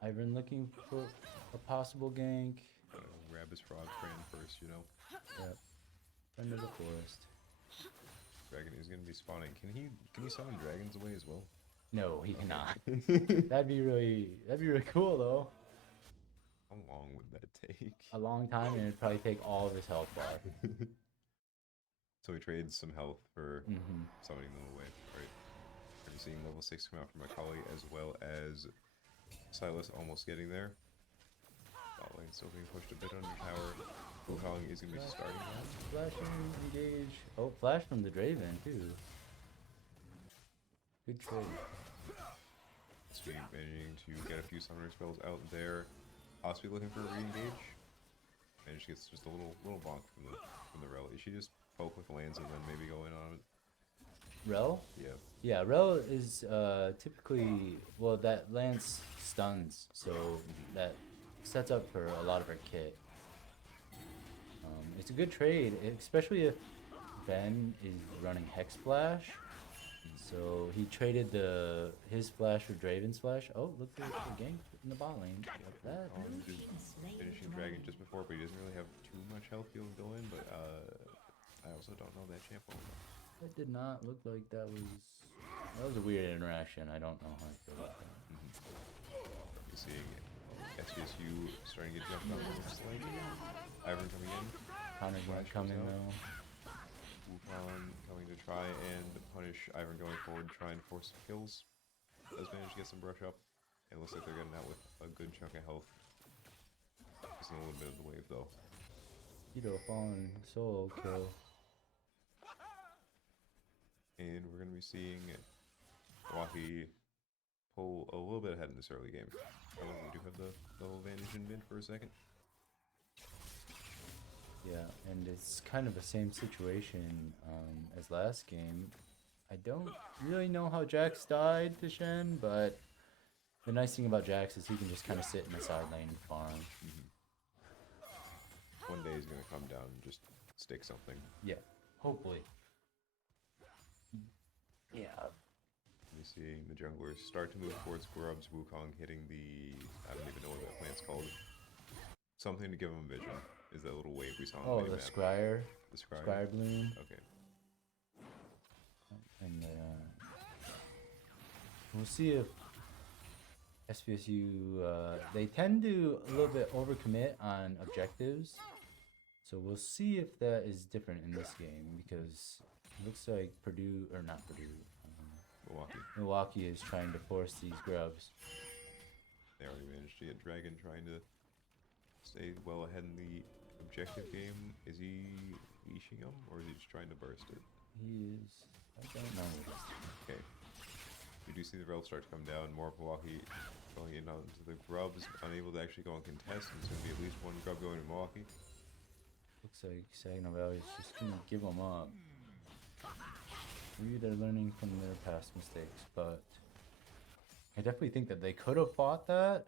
Ivern looking for a possible gank. Grab his frog friend first, you know. Yep. Friend of the forest. Dragon is going to be spawning. Can he summon dragons away as well? No, he cannot. That'd be really cool though. How long would that take? A long time, and it'd probably take all of his health bar. So he trades some health for Mm-hmm. summoning them away. Right. We're seeing level 6 come out from Macaulay as well as Silas almost getting there. Bot lane still being pushed a bit under tower. Wukong is going to be starting that. Flashing, engage. Oh, flash from the Draven too. Good trade. Speed managing to get a few summoner spells out there. Osby looking for a re-engage. And she gets just a little bonk from the rel. She just poke with lands and then maybe go in on it. Rel? Yeah. Yeah, Rel is typically, well, that Lance stuns, so that sets up for a lot of her kit. It's a good trade, especially if Ben is running Hex Flash. So he traded his flash for Draven's flash. Oh, look at the gank in the bot lane. Got that. Finishing Dragon just before, but he doesn't really have too much health to go in, but I also don't know that champ well enough. That did not look like that was a weird interaction. I don't know how I feel about that. You're seeing SVSU starting to get jumped on this lane. Ivern coming in. Counter Flash coming goes out. though. Wukong coming to try and punish Ivern going forward, trying to force some kills. Does manage to get some brush up. It looks like they're getting out with a good chunk of health. Missing a little bit of the wave though. Tito falling solo kill. And we're going to be seeing Milwaukee pull a little bit ahead in this early game. However, we do have the level advantage in mid for a second. Yeah, and it's kind of the same situation as last game. I don't really know how Jax died to Shen, but the nice thing about Jax is he can just kind of sit in the side lane and farm. One day he's going to come down and just stick something. Yeah, hopefully. Yeah. We're seeing the junglers start to move towards Grubs. Wukong hitting the... I don't even know what that plant's called. Something to give him vision. Is that little wave we saw on Oh, the the map. Scryer. The Scryer? Scryer bloom. Okay. And we'll see if SVSU, they tend to a little bit overcommit on objectives. So we'll see if that is different in this game because it looks like Purdue, or not Purdue, Milwaukee is trying to force these grubs. They already managed to get Dragon trying to stay well ahead in the objective game. Is he leashing him or is he just trying to burst it? He is, I don't know. Okay. We do see the rel start to come down. More of Milwaukee going in onto the grubs, unable to actually go and contest. And it's going to be at least one grub going to Milwaukee. Looks like Saginaw Valley is just going to give them up. Maybe they're learning from their past mistakes, but I definitely think that they could have fought that.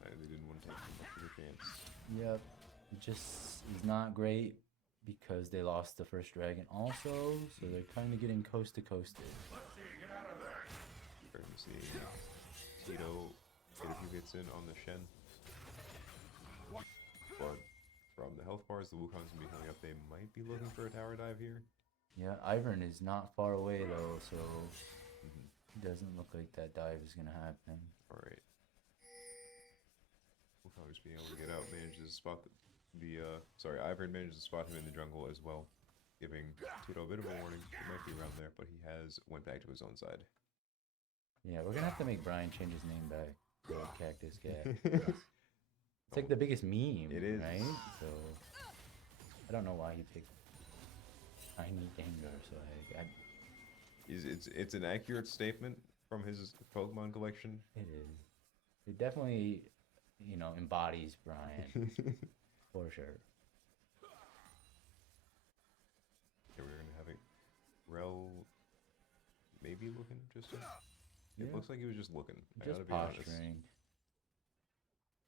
They didn't want to take too much of a chance. Yep, it just is not great because they lost the first dragon also, so they're kind of getting coast to coasted. We're going to see Tito get a few hits in on the Shen. But from the health bars, the Wukong's going to be coming up. They might be looking for a tower dive here. Yeah, Ivern is not far away though, so it doesn't look like that dive is going to happen. Alright. Wukong just being able to get out, manages to spot Ivern manages to spot him in the jungle as well, giving Tito a bit of a warning. He might be around there, but he has went back to his own side. Yeah, we're going to have to make Brian change his name back. The Cactus Cat. It's like the biggest meme, It is. right? So, I don't know why he picked Tiny Gengar, so It's an accurate statement from his Pokemon collection. it is. It definitely, embodies Brian, for sure. Yeah, we're gonna have a Rel maybe looking just to... It Yeah. looks like he was just looking. I Just gotta be honest. posturing.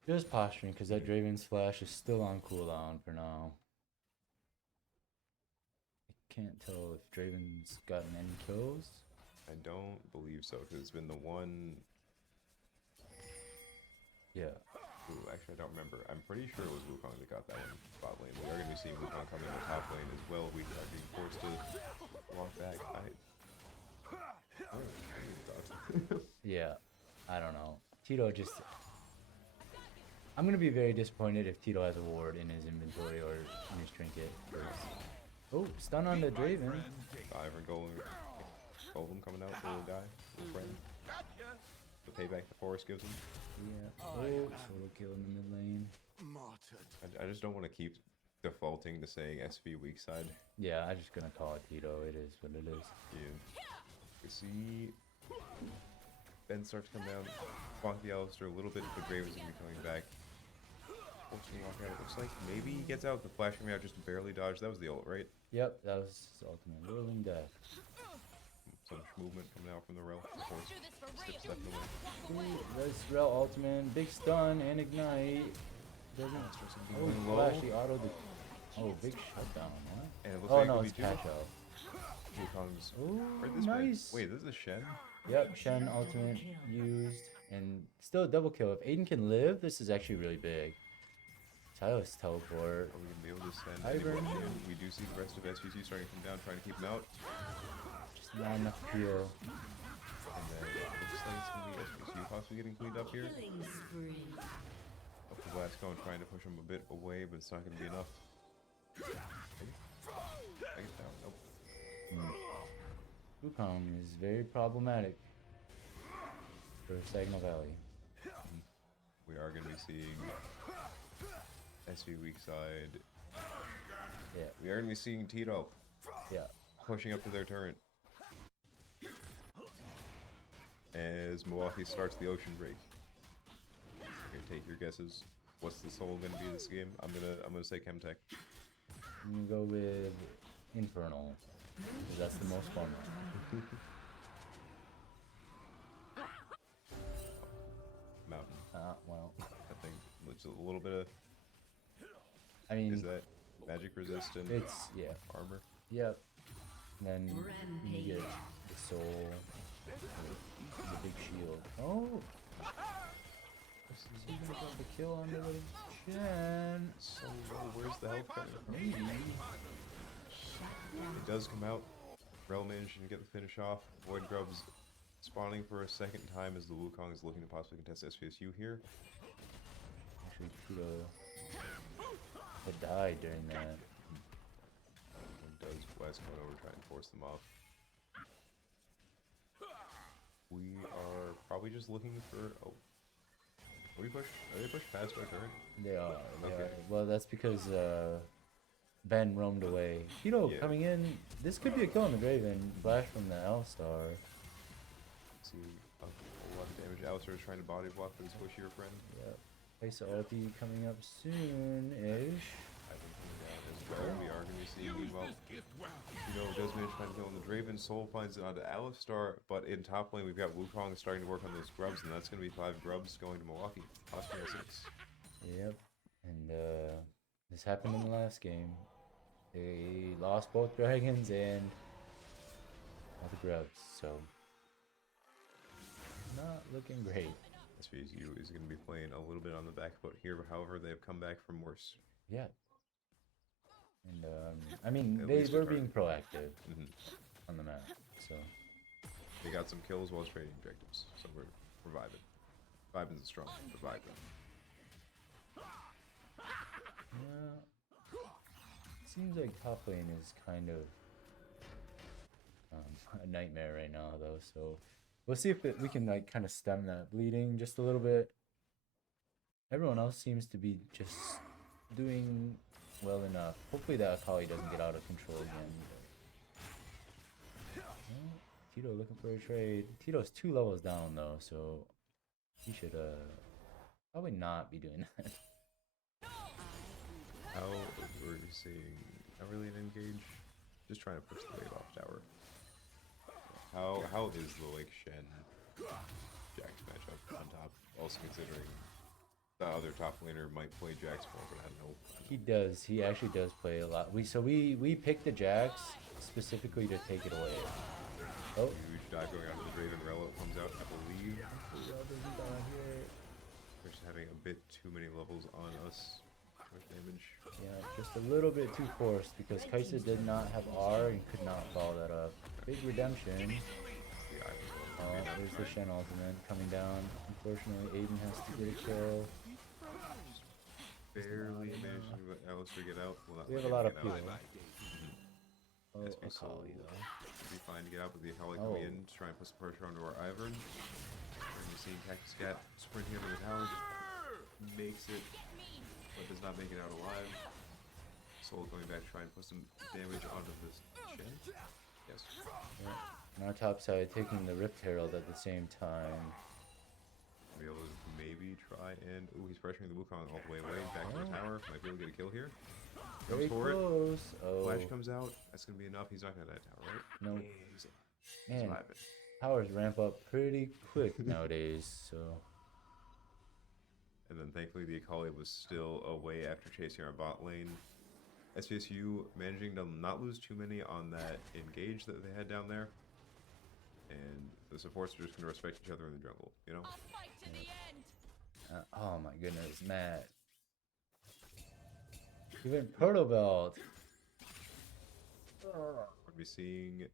Just posturing, because that Draven's Flash is still on cooldown for now. I can't tell if Draven's gotten any kills. I don't believe so, because it's been the one... Yeah. Ooh, actually, I don't remember. I'm pretty sure it was Wukong that got that one bot lane. We are going to be seeing Wukong coming in the top lane as well. We are being forced to walk back. Yeah. I don't know. Tito just... I'm gonna be very disappointed if Tito has a ward in his inventory or in his trinket. 'Cause- Oh, stun on the Draven. Iron Golem coming out, little guy, little friend. The payback the forest gives him. Yeah. Oh, solo kill in the mid lane. I just don't want to keep defaulting to saying SV weak side. Yeah, I'm just gonna call it Tito. It is what it is. Yeah. You see Ben starts to come down. Walk the Alistair a little bit, but Graves is gonna be coming back. Forcing walk out. It looks like maybe he gets out. The flash coming out just barely dodged. That was the ult, right? Yep, that was his ultimate. Whirling death. Some movement coming out from the rail. Of course. Do this for Steps real. left away. Ooh, that's Rel ultimate. Big stun and ignite. Doesn't. Oh, Going low. flash, he autoed the. Oh, big shutdown, huh? And it looks Oh like no, we it's do. catch out. Wukong's Ooh, right this way. nice. Wait, this is Shen? Yep, Shen ultimate used. And still a double kill. If Aiden can live, this is actually really big. Silas teleport. Are we gonna be able to send Ivern. anyone in? We do see the rest of SVSU starting to come down, trying to keep him out. Just not enough peel. And then it looks like it's gonna be SVSU possibly getting cleaned up here. Killing spree. Up the Blasco and trying to push him a bit away, but it's not gonna be enough. I get down. Nope. Wukong is very problematic for Saginaw Valley. We are gonna be seeing SV weak side. Yeah, We are gonna be seeing Tito yeah. pushing up to their turret. As Milwaukee starts the ocean break. Okay, take your guesses. What's the soul gonna be this game? I'm gonna say Chemtech. I'm gonna go with Infernal. 'Cause that's the most fun one. Mountain. Well, I think it's a little bit of. I mean, Is that magic resistant it's, yeah. armor? Yep. And then you Rampage. get the soul, the big shield. Oh! Is he gonna get the kill on the Shen? So low. Where's the health coming from? Maybe. It does come out. Rel managing to get the finish off. Void Grubs spawning for a second time as the Wukong is looking to possibly contest SVSU here. Actually, Tito had died during that. And does West going over try and force them off. We are probably just looking for. Oh. Are they pushed past our turret? They are. They Okay. are. Well, that's because Ben roamed away. Tito Yeah. coming in. This could be a kill on the Draven. Flash from the L-Star. See a lot of damage. Alistair is trying to body block for this bushier friend. Yep. Face of ulti coming up soon-ish. I think coming down as well. We are going to be seeing meanwhile. Does manage to find a kill on the Draven. Soul finds it onto Alistar, but in top lane we've got Wukong starting to work on those grubs, and that's going to be 5 grubs going to Milwaukee. Possibly 6. Yep. And this happened in the last game. They lost both dragons and all the grubs, so not looking great. SVSU is going to be playing a little bit on the back foot here, however, they have come back from worse. Yeah. And I mean, At they least were it's hard. being proactive Mhm. on the map, so They got some kills while trading objectives, so we're vibing. Vibing's strong, but vibing. yeah. Seems like top lane is kind of a nightmare right now, though. So we'll see if we can like kind of stem that bleeding just a little bit. Everyone else seems to be just doing well enough. Hopefully that Akali doesn't get out of control again. Well, Tito looking for a trade. Tito's 2 levels down though, so he should probably not be doing that. How we're seeing not really an engage, just trying to push the wave off tower. How is the like Shen Jax matchup on top? Also considering the other top laner might play Jax more, but I don't know. He does. He actually does play a lot. We picked the Jax specifically to take it away. Oh, Huge dive going out to the Draven. Relo comes out, I believe. They're just having a bit too many levels on us. Much damage. yeah, just a little bit too forced because Kaisa did not have R and could not follow that up. Big redemption. The Ivan's There's the Shen ultimate coming down. Unfortunately, Aiden has to get a kill. barely managed to let Alistair get out. Well, not We have let a lot him of get peel. out. Oh, SB Akali though. Be fine to get out, but the Akali Oh. coming in to try and put some pressure onto our Ivern. And you're seeing Cactus Cat sprint here to the tower. Makes it, but does not make it out alive. Soul going back to try and put some damage onto this Shen. Yes. Yeah. On our top side, taking the Rift Herald at the same time. Be able to maybe try and... Ooh, he's pressuring the Wukong all the way away. Back to the tower. Might be able to get a kill here. Comes Very for it. close. Oh. Flash comes out. That's going to be enough. He's not going to die tower, right? No. He's Man, surviving. towers ramp up pretty quick nowadays, so... And then thankfully the Akali was still away after chasing our bot lane. SVSU managing to not lose too many on that engage that they had down there. And the supports are just going to respect each other in the jungle, you know? I'll fight to the end. Oh my goodness, Matt. Even Proto Belt. We're going to be seeing...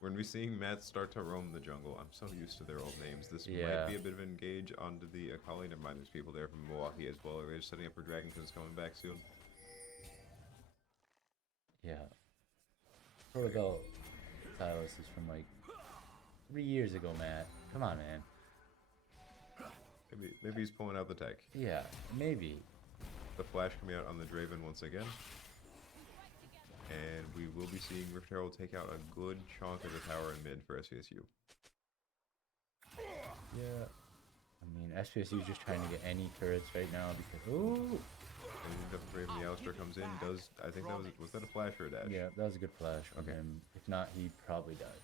We're going to be seeing Matt start to roam the jungle. I'm so used to their old names. This might be a bit of an engage onto the Akali. Never mind, there's people there from Milwaukee as well. They're just setting up for Dragon because it's coming back soon. Yeah. Proto Belt Silas is from like 3 years ago, Matt. Come on, man. Maybe he's pulling out the tech. Yeah, maybe. The flash coming out on the Draven once again. And we will be seeing Rift Herald take out a good chunk of the tower in mid for SVSU. Yeah. I mean, SVSU is just trying to get any turrets right now because... Ooh! And Draven, the Alistair comes in, I think that was that a flash or a dash? Yeah, that was a good flash from him. If not, he probably died.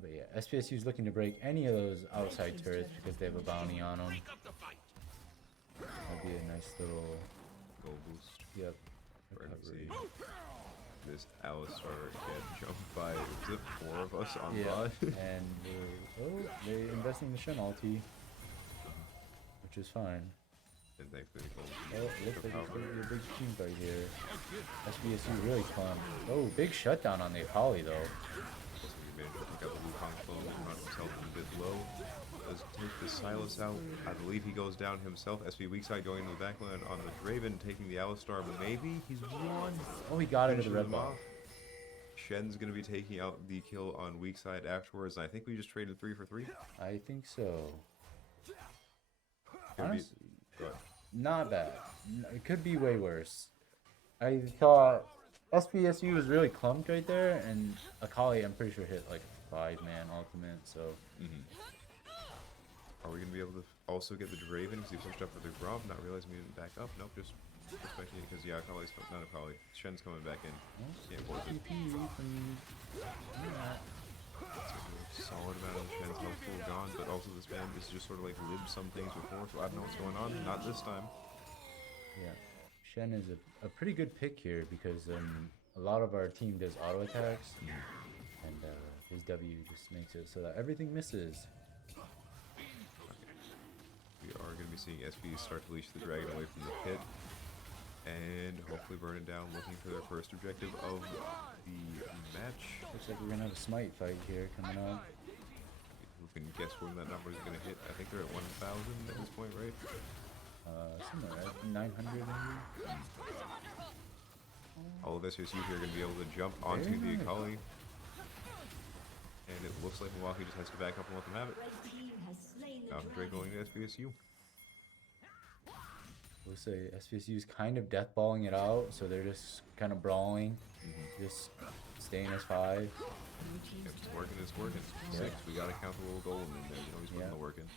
But yeah, SVSU is looking to break any of those outside turrets because they have a bounty on them. That'd be a nice little... Goal boost. Yep. We're going to see recovery. this Alistair get jumped by, was it 4 of us on Yeah, bot? and they're investing in the Shen ulti, which is fine. And thankfully the goal Oh, it looks like it's going to be a big team fight here. SVSU really clung. Oh, big shutdown on the Akali though. We managed to pick up the Wukong flow. Wukong himself a bit low. Does take the Silas out. I believe he goes down himself. SV weak side going into the backline on the Draven, taking the Alistar. Maybe he's one. Oh, he got into the red him buff. off. Shen's going to be taking out the kill on weak side afterwards. And I think we just traded 3 for 3. I think so. Gonna be- Honestly, go ahead. not bad. It could be way worse. I thought SVSU was really clumped right there, and Akali, I'm pretty sure, hit like 5-man ultimate, so... Are we going to be able to also get the Draven because he pushed up for the Rob, not realizing we didn't back up? Nope, just respecting it because, yeah, Akali's, not Akali, Shen's coming back in. Can't force it. Solid amount of Shen's health full gone, but also this man is just sort of like lived some things before, so I don't know what's going on. Not this time. Yeah, Shen is a pretty good pick here because a lot of our team does auto attacks, and his W just makes it so that everything misses. We are going to be seeing SV start to leash the dragon away from the pit, and hopefully burn it down, looking for their first objective of the match. Looks like we're gonna have a smite fight here coming up. Who can guess when that number is going to hit? I think they're at 1,000 at this point, right? Somewhere at 900 maybe. All of SVSU here are going to be able to jump onto Very the nice. Akali. And it looks like Milwaukee just has to back up and let them have it. Red team has slain the Drake going dragon. to SVSU. We'll say SVSU is kind of deathballing it out, so they're just kind of brawling, just staying as 5. If it's working, it's working. Yeah. 6, we got to count the little golden in there. You know, he's putting Yeah. the work in.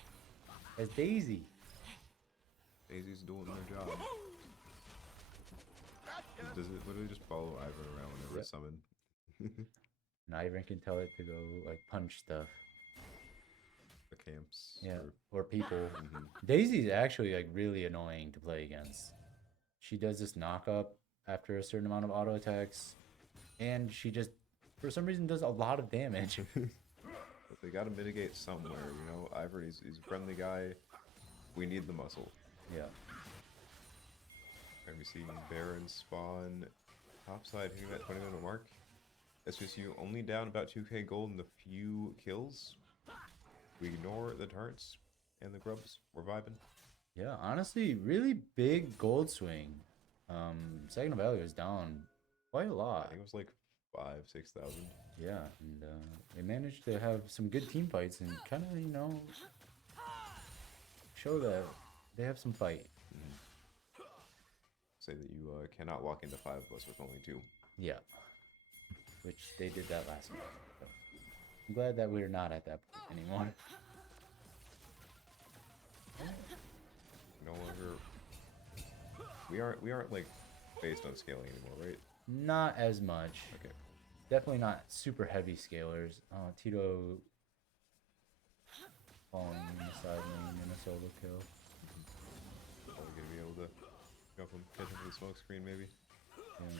As Daisy. Daisy's doing their job. Does it literally just follow Ivern around whenever it's summoned? And Ivern can tell it to go like punch stuff. The camps. Yeah, or- or people. Daisy's actually like really annoying to play against. She does this knock up after a certain amount of auto attacks, and she just for some reason does a lot of damage. But they got to mitigate somewhere, you know? Ivern, he's a friendly guy. We need the muscle. Yeah. We're going to be seeing Baron spawn topside hitting that 20-minute mark. SVSU only down about 2k gold in a few kills. We ignore the turrets and the grubs. We're vibing. Yeah, honestly, really big gold swing. Saginaw Valley was down quite a I lot. think it was like 5,000-6,000. Yeah, and they managed to have some good team fights and kind of, you know, show that they have some fight. Say that you cannot walk into 5 of us with only 2. Yeah, which they did that last week. So I'm glad that we're not at that point anymore. No longer. We aren't like based on scaling anymore, right? Not as much. Okay. Definitely not super heavy scalers. Tito falling in the side lane in a solo kill. Probably gonna be able to jump him, catch him with the smoke screen, maybe. Yeah.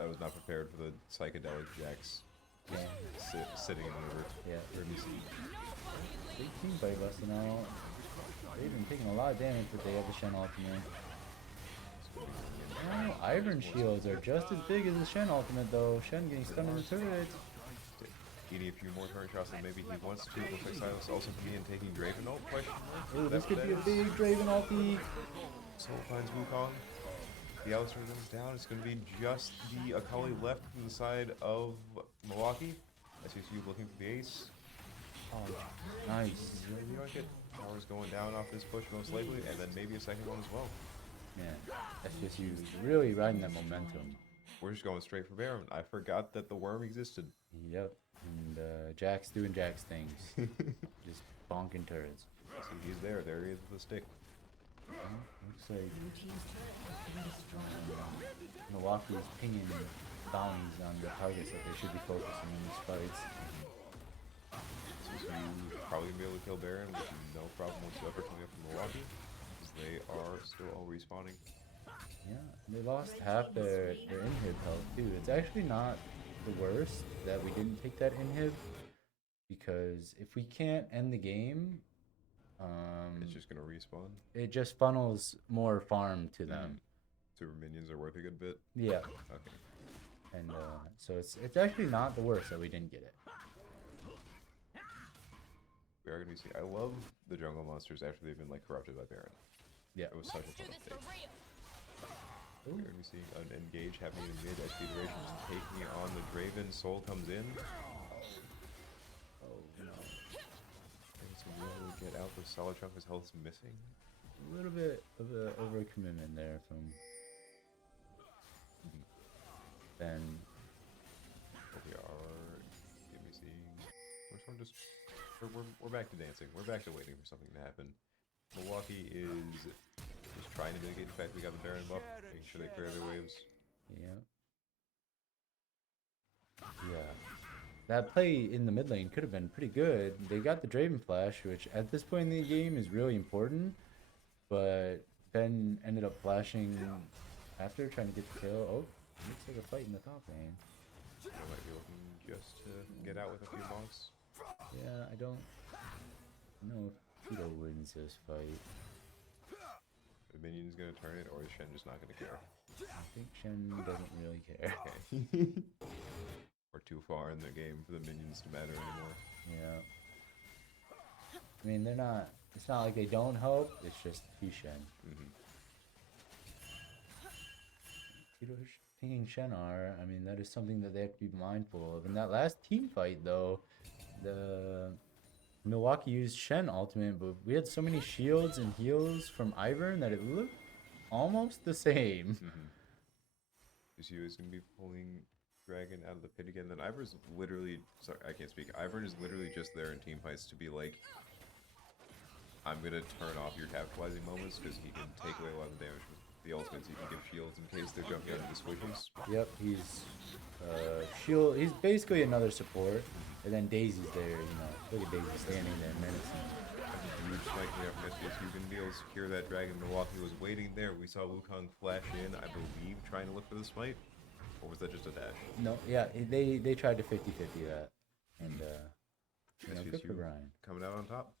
I was not prepared for the psychedelic jacks Yeah. sitting in the Yeah. urgency. Big team fight busting out. They've been taking a lot of damage, but they have the Shen ultimate. Oh, Ivern shields are just as big as the Shen ultimate, though. Shen getting stunned in the turret. Eating a few more turret shots than maybe he wants to. Looks like Silas also can be in taking Draven ult, question mark. Ooh, this That's what could be a that big is. Draven ulti. Soul finds Wukong. The Alistair goes down. It's going to be just the Akali left from the side of Milwaukee. SVSU looking for the ace. Oh, nice. We don't get towers going down off this push most likely, and then maybe a second one as well. Man, SVSU is really riding that momentum. We're just going straight for Baron. I forgot that the worm existed. Yep. And Jack's doing Jack's things. Just bonking turrets. See, he's there. There he is with the stick. Looks like Blue team's turret has been destroyed. Milwaukee's pinging bounties on the targets that they should be focusing in these fights. SVSU probably gonna be able to kill Baron with no problem whatsoever coming up from Milwaukee, because they are still all respawning. Yeah, they lost half their inhib health too. It's actually not the worst that we didn't take that inhib, because if we can't end the game, It's just gonna respawn. it just funnels more farm to them. Super minions are worth a good bit. Yeah, Okay. and so it's actually not the worst that we didn't get it. We are gonna be seeing. I love the jungle monsters after they've been like corrupted by Baron. Yeah. It was such a fun update. We're gonna be seeing an engage happening in mid SP durations, taking on the Draven. Soul comes in. Oh no. It's gonna be able to get out the solid chunk of his health is missing. A little bit of a overcommitment there from Ben. But we are gonna be seeing. Which one just? We're back to dancing. We're back to waiting for something to happen. Milwaukee is just trying to mitigate the fact we got the Baron buff, making sure they clear their waves. Yeah. Yeah. That play in the mid lane could have been pretty good. They got the Draven flash, which at this point in the game is really important. But Ben ended up flashing after trying to get the kill. Oh, looks like a fight in the top lane. They might be looking just to get out with a few bonks. Yeah, I don't know if Tito wins this fight. The minion's gonna turn it, or is Shen just not gonna care? I think Shen doesn't really care. Okay. We're too far in the game for the minions to matter anymore. Yeah. I mean, they're not. It's not like they don't help. It's just he's Shen. Tito pinging Shenar. I mean, that is something that they have to be mindful of. In that last team fight, though, the Milwaukee used Shen ultimate, but we had so many shields and heals from Ivern that it looked almost the same. SVSU is gonna be pulling Dragon out of the pit again. Then Ivern's literally, sorry, I can't speak. Ivern is literally just there in team fights to be like, I'm gonna turn off your capitalizing moments because he can take away a lot of damage with the ultimates. He can give shields in case they're jumping out into squishes. Yep, he's shield. He's basically another support, and then Daisy's there. You know, look at Daisy standing there menacing. Huge spike there from SVSU. Gonna be able to secure that Dragon. Milwaukee was waiting there. We saw Wukong flash in, I believe, trying to look for the smite. Or was that just a dash? No, yeah, they tried to 50-50 that, and you know, good for SVSU Brian. coming out on top.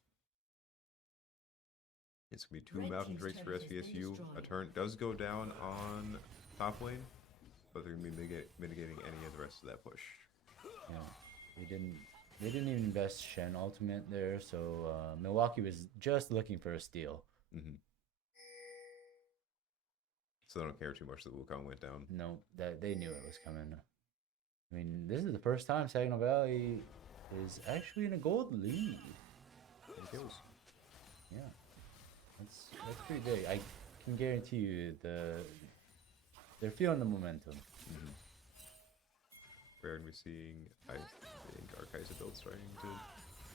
It's gonna be two Red mountain team's drakes for turret has been SVSU. A destroyed. turn does go down on top lane, but they're gonna be mitigating any of the rest of that push. Yeah, they didn't They didn't even invest Shen ultimate there, so Milwaukee was just looking for a steal. Mm-hmm. So they don't care too much that Wukong went down. No, that they knew it was coming. I mean, this is the first time Saginaw Valley is actually in a gold lead. It goes. Yeah, that's pretty big. I can guarantee you they're feeling the momentum. Mm-hmm. We're going to be seeing, I think, our Kaisa build starting to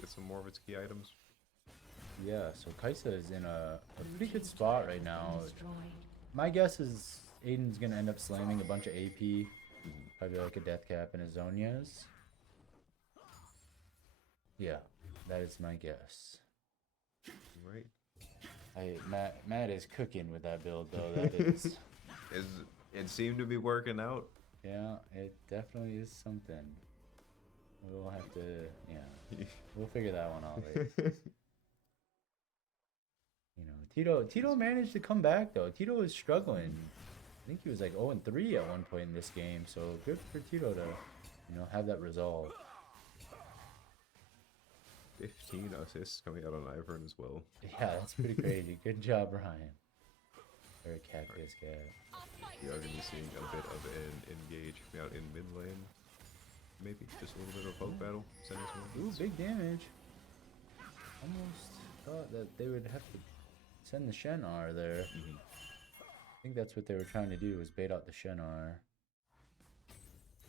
get some more of its key items. Yeah, so Kaisa is in a pretty good spot right now. My guess is Aiden's gonna end up slamming a bunch of AP, probably like a death cap and a Zonias. Yeah, that is my guess. Right. Matt is cooking with that build though. That is. It seemed to be working out. Yeah, it definitely is something. We'll have to, yeah, we'll figure that one out later. You know, Tito managed to come back though. Tito was struggling. I think he was like 0-3 at one point in this game. So good for Tito to, have that resolve. 15 assists coming out on Ivern as well. Yeah, that's pretty crazy. Good job, Ryan. Or a cactus cat. We are going to be seeing a bit of an engage coming out in mid lane. Maybe just a little bit of a poke battle. Ooh, big damage. Almost thought that they would have to send the Shen R there. I think that's what they were trying to do, was bait out the Shen R.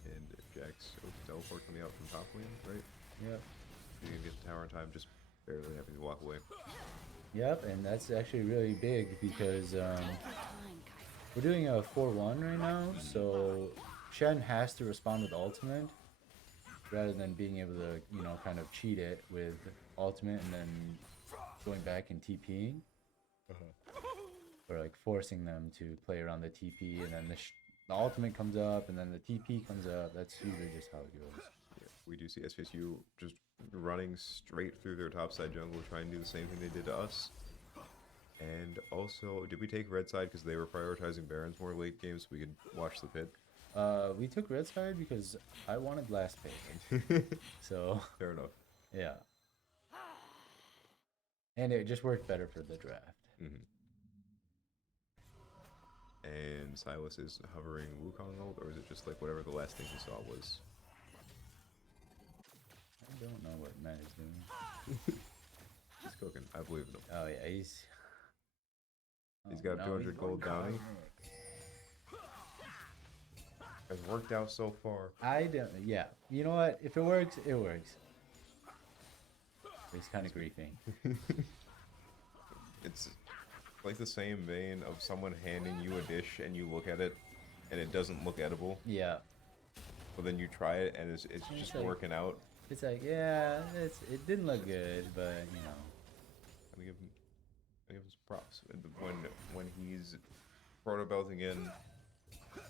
And Jax with the teleport coming out from top lane, right? Yep. You can get the tower in time, just barely having to walk away. Yep, and that's actually really big because we're doing a 4-1 right now, so Shen has to respond with ultimate rather than being able to, kind of cheat it with ultimate and then going back and TPing. Or like forcing them to play around the TP, and then the ultimate comes up, and then the TP comes up. That's usually just how it goes. Yeah, we do see SVSU just running straight through their topside jungle, trying to do the same thing they did to us. And also, did we take red side because they were prioritizing Barons more late games so we could watch the pit? We took red side because I wanted last pick. So Fair enough. yeah, and it just worked better for the draft. And Silas is hovering Wukong ult, or is it just like whatever the last thing he saw was? I don't know what Matt is doing. He's cooking. I believe in him. Oh yeah, he's got 200 gold bounty. Has worked out so far. I don't. Yeah, you know what? If it works, it works. He's kind of griefing. It's like the same vein of someone handing you a dish and you look at it and it doesn't look edible. Yeah. But then you try it and it's just like, working out. It's like, yeah, it didn't look good, but I give him some props. When he's proto belting in,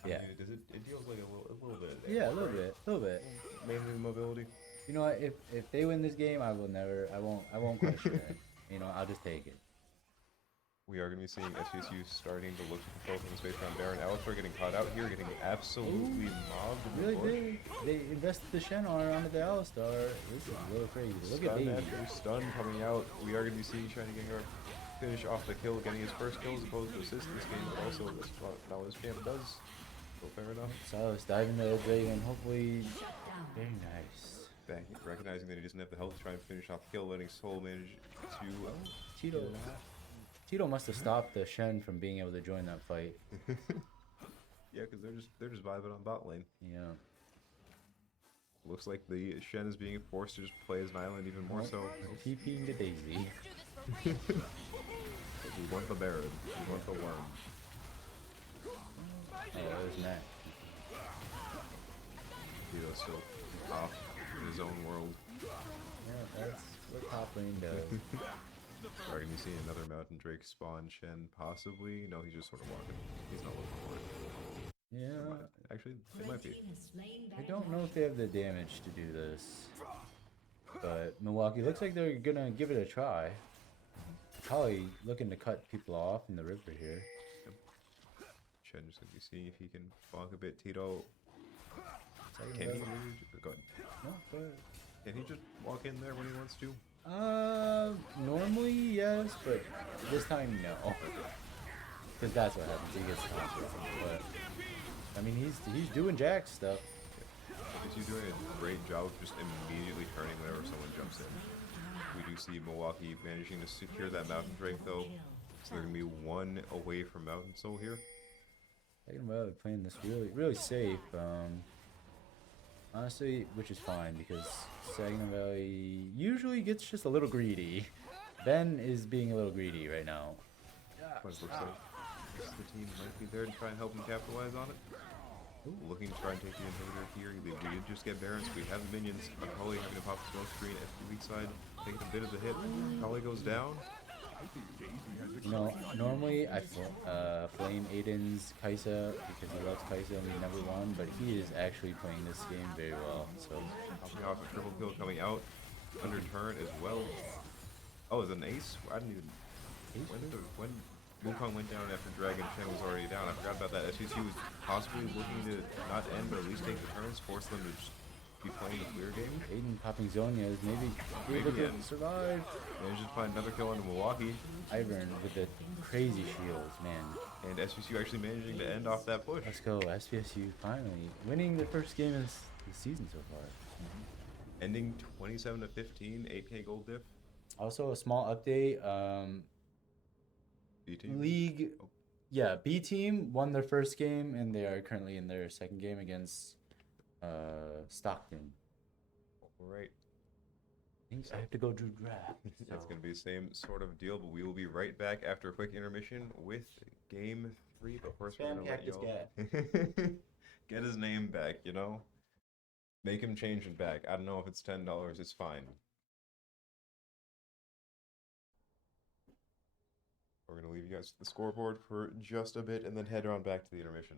yeah. I mean, it deals like a little bit. Yeah, a little bit. Mainly mobility. You know what? If they win this game, I won't question it. I'll just take it. We are going to be seeing SVSU starting to look to control from the space around Baron. Alistar getting caught out here, getting absolutely mobbed. Really big. They invested the Shen R onto the Alistar. This is a little crazy. Look at Stun Baby. after stun coming out. We are going to be seeing Shiny getting our finish off the kill, getting his first kill as opposed to assist in this game, but also that's not what his champ does. So fair enough. Silas diving to the Dragon. Hopefully, very nice. Recognizing that he doesn't have the health to try and finish off the kill, letting Soul manage to... Tito must have stopped the Shen from being able to join that fight. Yeah, because they're just vibing on bot lane. Yeah. Looks like the Shen is being forced to just play as an island even more so. TPing the Daisy. We want the Baron. We want the worm. Oh, there's Matt. Tito's still off in his own world. Yeah, that's what top lane does. Are going to be seeing another Mountain Drake spawn Shen, possibly? No, he's just sort of walking. He's not looking for it. Yeah. Actually, it might be. I don't know if they have the damage to do this. But Milwaukee looks like they're going to give it a try. Probably looking to cut people off in the river here. Yep. Shen just going to be seeing if he can bonk a bit. Tito, can he lose? Go ahead. No, but Can he just walk in there when he wants to? Normally yes, but this time no. Because that's what happens. He gets taunted. But I mean, he's doing jack stuff. He's doing a great job of just immediately turning whenever someone jumps in. We do see Milwaukee managing to secure that Mountain Drake though, so they're gonna be one away from Mountain Soul here. Second Valley playing this really safe. Honestly, which is fine because Saginaw Valley usually gets just a little greedy. Ben is being a little greedy right now. But it looks like the team might be there to try and help him capitalize on it. Looking to try and take the inhibitor here. We did just get Barons. We have the minions. Akali having to pop the smoke screen at the weak side, taking a bit of the hit. Akali goes down. You know, normally I flame Aiden's Kaisa because I love Kaisa and we never won, but he is actually playing this game very well. So Popping off a triple kill coming out. Under turn as well. Oh, is it an ace? I didn't even. When Wukong went down after Dragon Chen was already down, I forgot about that. SVSU was possibly looking to not end, but at least take the turns, force them to just be playing a clear game. Aiden popping Zonias, maybe able to survive. Managed to find another kill into Milwaukee. Ivern with the crazy shields, man. And SVSU actually managing to end off that push. Let's go, SVSU finally winning their first game of the season so far. Ending 27-15, 8K gold diff. Also, a small update. B team. League, yeah, B team won their first game and they are currently in their second game against Stockton. Right. I think I have to go do draft. It's going to be the same sort of deal, but we will be right back after a quick intermission with game 3. But first, we're going to let y'all get his name back, you know? Make him change it back. I don't know if it's $10, it's fine. We're going to leave you guys with the scoreboard for just a bit and then head on back to the intermission.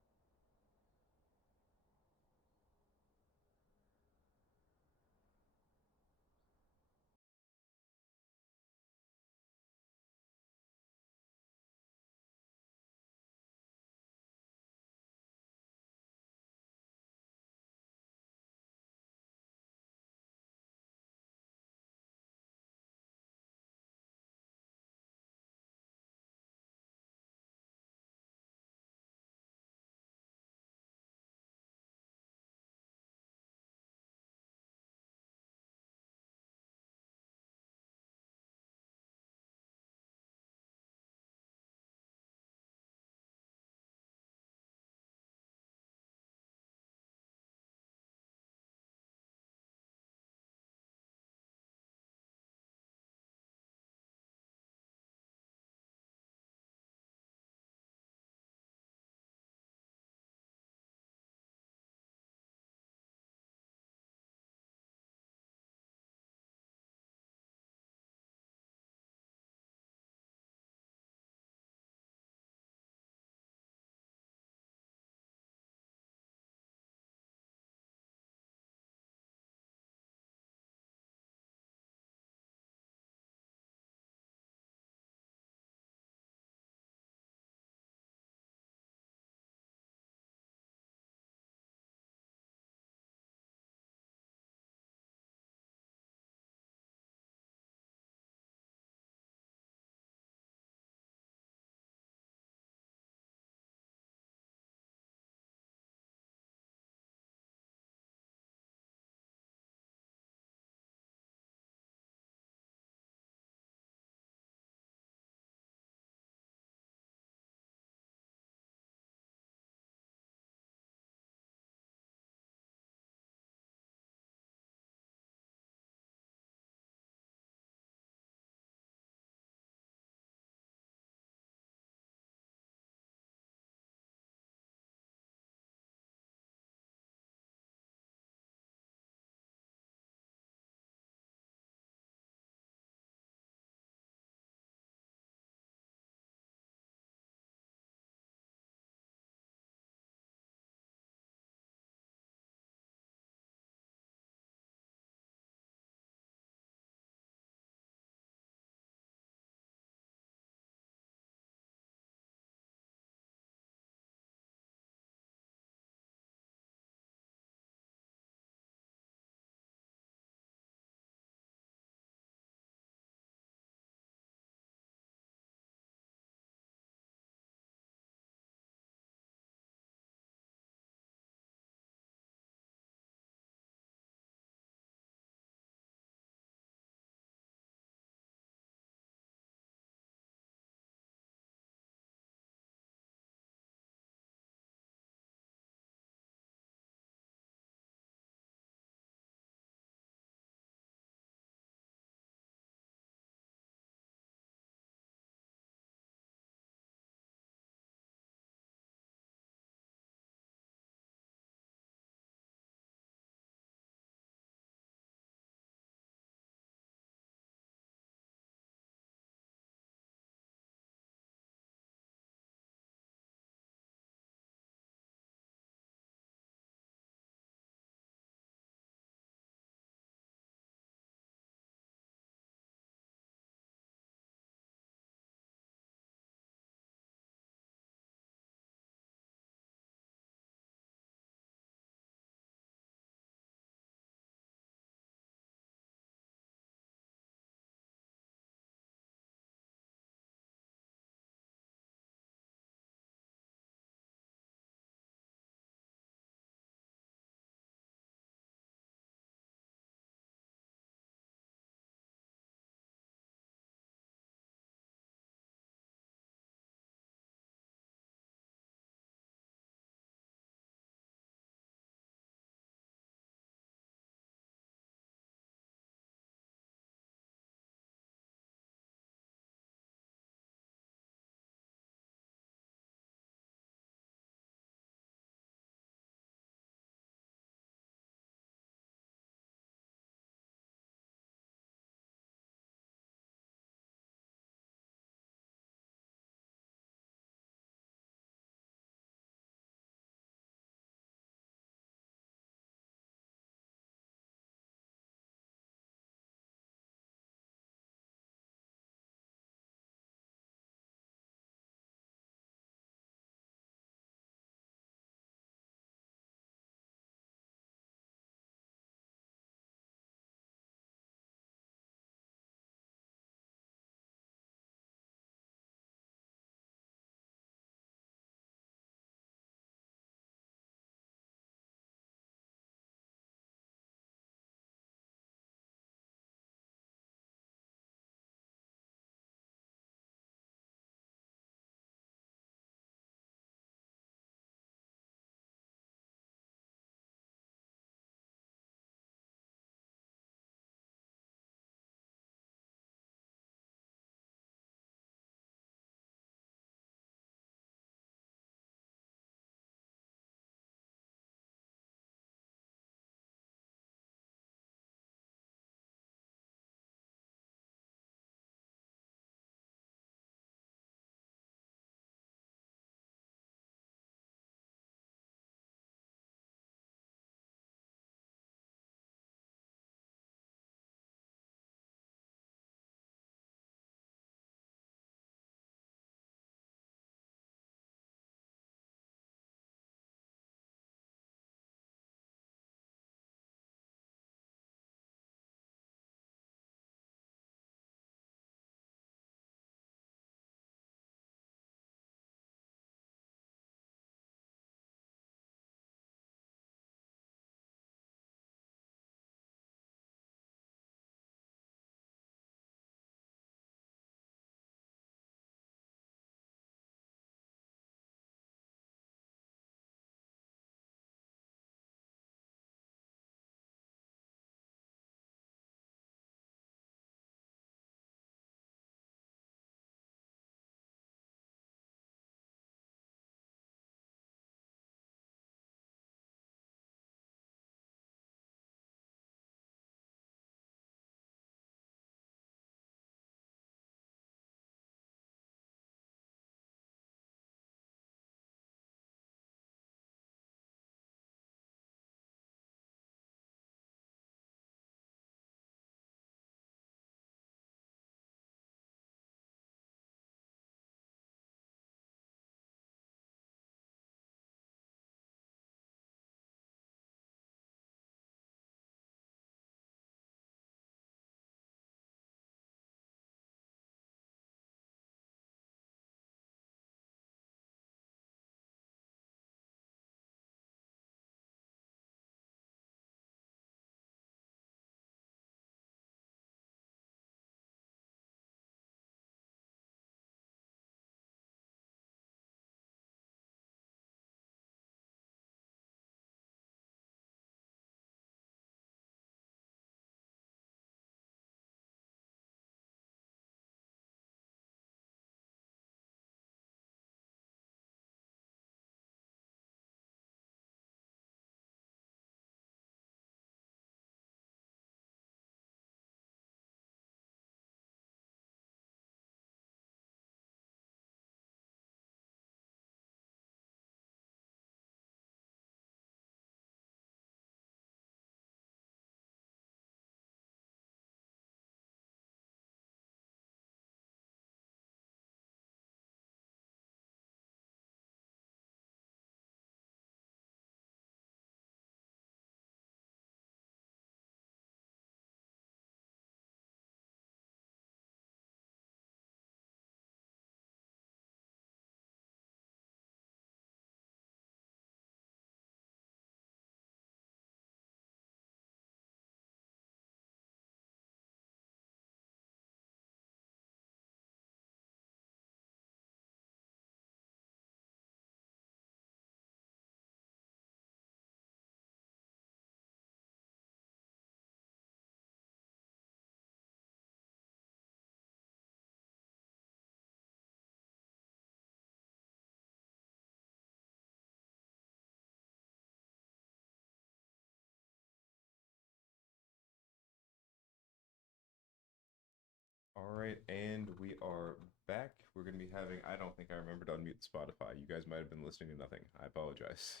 right, and we are back. We're going to be having, I don't think I remember to unmute Spotify. You guys might have been listening to nothing. I apologize.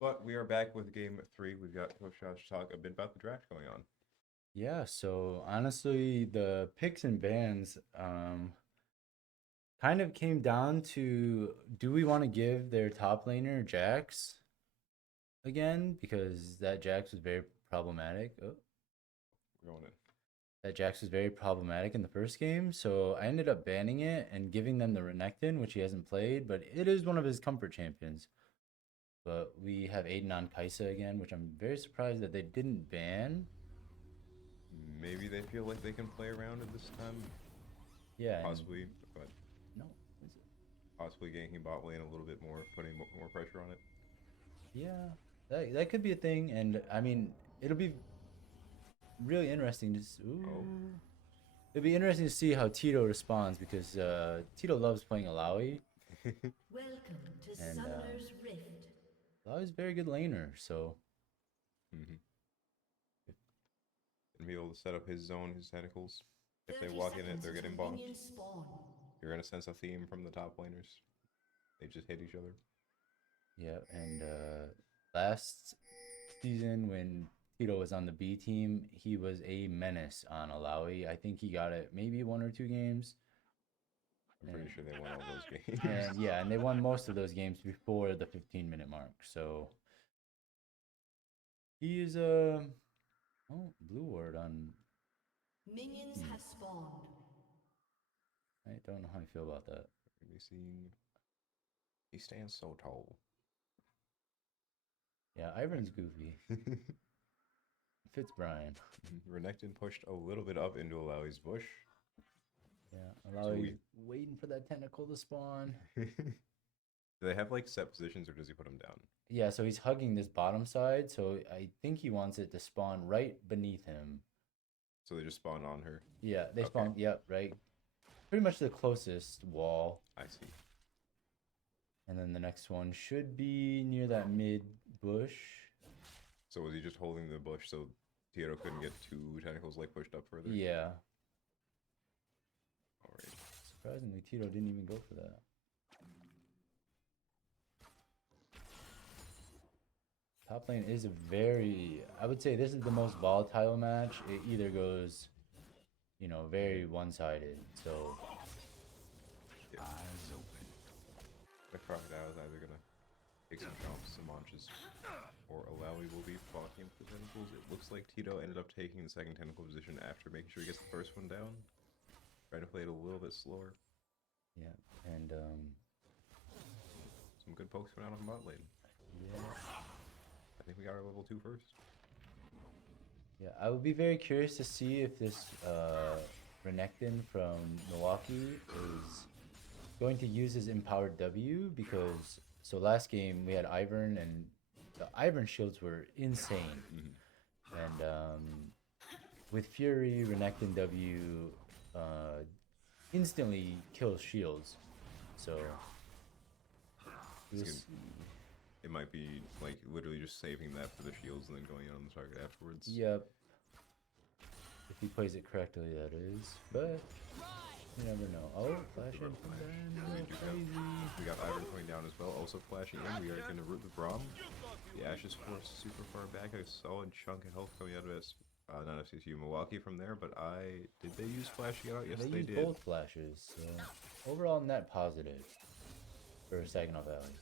But we are back with game 3. We've got Coach Josh to talk a bit about the draft going on. Yeah, so honestly, the picks and bans kind of came down to, do we want to give their top laner Jax again? Because that Jax was very problematic. Oh, We're going in. that Jax was very problematic in the first game, so I ended up banning it and giving them the Renekton, which he hasn't played, but it is one of his comfort champions. But we have Aiden on Kaisa again, which I'm very surprised that they didn't ban. Maybe they feel like they can play around it this time. Yeah. Possibly, but No. Is it? possibly ganking bot lane a little bit more, putting more pressure on it. Yeah, that could be a thing, and I mean, it'll be really interesting to It'll be interesting to see how Tito responds, because Tito loves playing Alawi, Welcome to and Summoner's Rift. Alawi's a very good laner, so And be able to set up his zone, his tentacles. If they 30 walk in it, seconds they're getting until bonked. minions spawn. You're going to sense a theme from the top laners. They just hit each other. yeah. And last season when Tito was on the B team, he was a menace on Alawi. I think he got it maybe 1 or 2 games. I'm pretty sure they won all those games. And yeah, and they won most of those games before the 15-minute mark. So he is blue ward on. Minions have spawned. I don't know how I feel about that. We're gonna be seeing. He stands so tall. Yeah, Ivan's goofy. Fits Brian. Renekton pushed a little bit up into Alawi's bush. Yeah, Alawi waiting for that tentacle to spawn. Do they have like set positions, or does he put them down? Yeah, so he's hugging this bottom side, so I think he wants it to spawn right beneath him. So they just spawn on her. Yeah, they Okay. spawn, yep, right. Pretty much the closest wall. I see. And then the next one should be near that mid bush. So was he just holding the bush so Tito couldn't get 2 tentacles like pushed up further? Yeah. Alright. Surprisingly, Tito didn't even go for that. Top lane is a very, I would say this is the most volatile match. It either goes, very one-sided. So Yeah. Eyes open. The crocodile is either gonna take some chomps, some launches, or Alawi will be blocking the tentacles. It looks like Tito ended up taking the second tentacle position after making sure he gets the first one down. Trying to play it a little bit slower. yeah, and Some good pokes went out on bot lane. yeah. I think we got our level 2 first. Yeah, I would be very curious to see if this Renekton from Milwaukee is going to use his empowered W, because so last game we had Ivern, and the Ivern shields were insane. And with Fury, Renekton W instantly kills shields. So we'll see. It might be like literally just saving that for the shields and then going in on the target afterwards. Yep. If he plays it correctly, that is. But you never know. Oh, flash in from We do have- we got Ivan coming down as well, also flashing in. We are going to root the Braum. The Ashes forced super far back. A solid chunk of health coming out of us. Not SVSU, Milwaukee from there, but did they use flashing out? Yes, they used did. both flashes. So overall net positive for Saginaw Valley.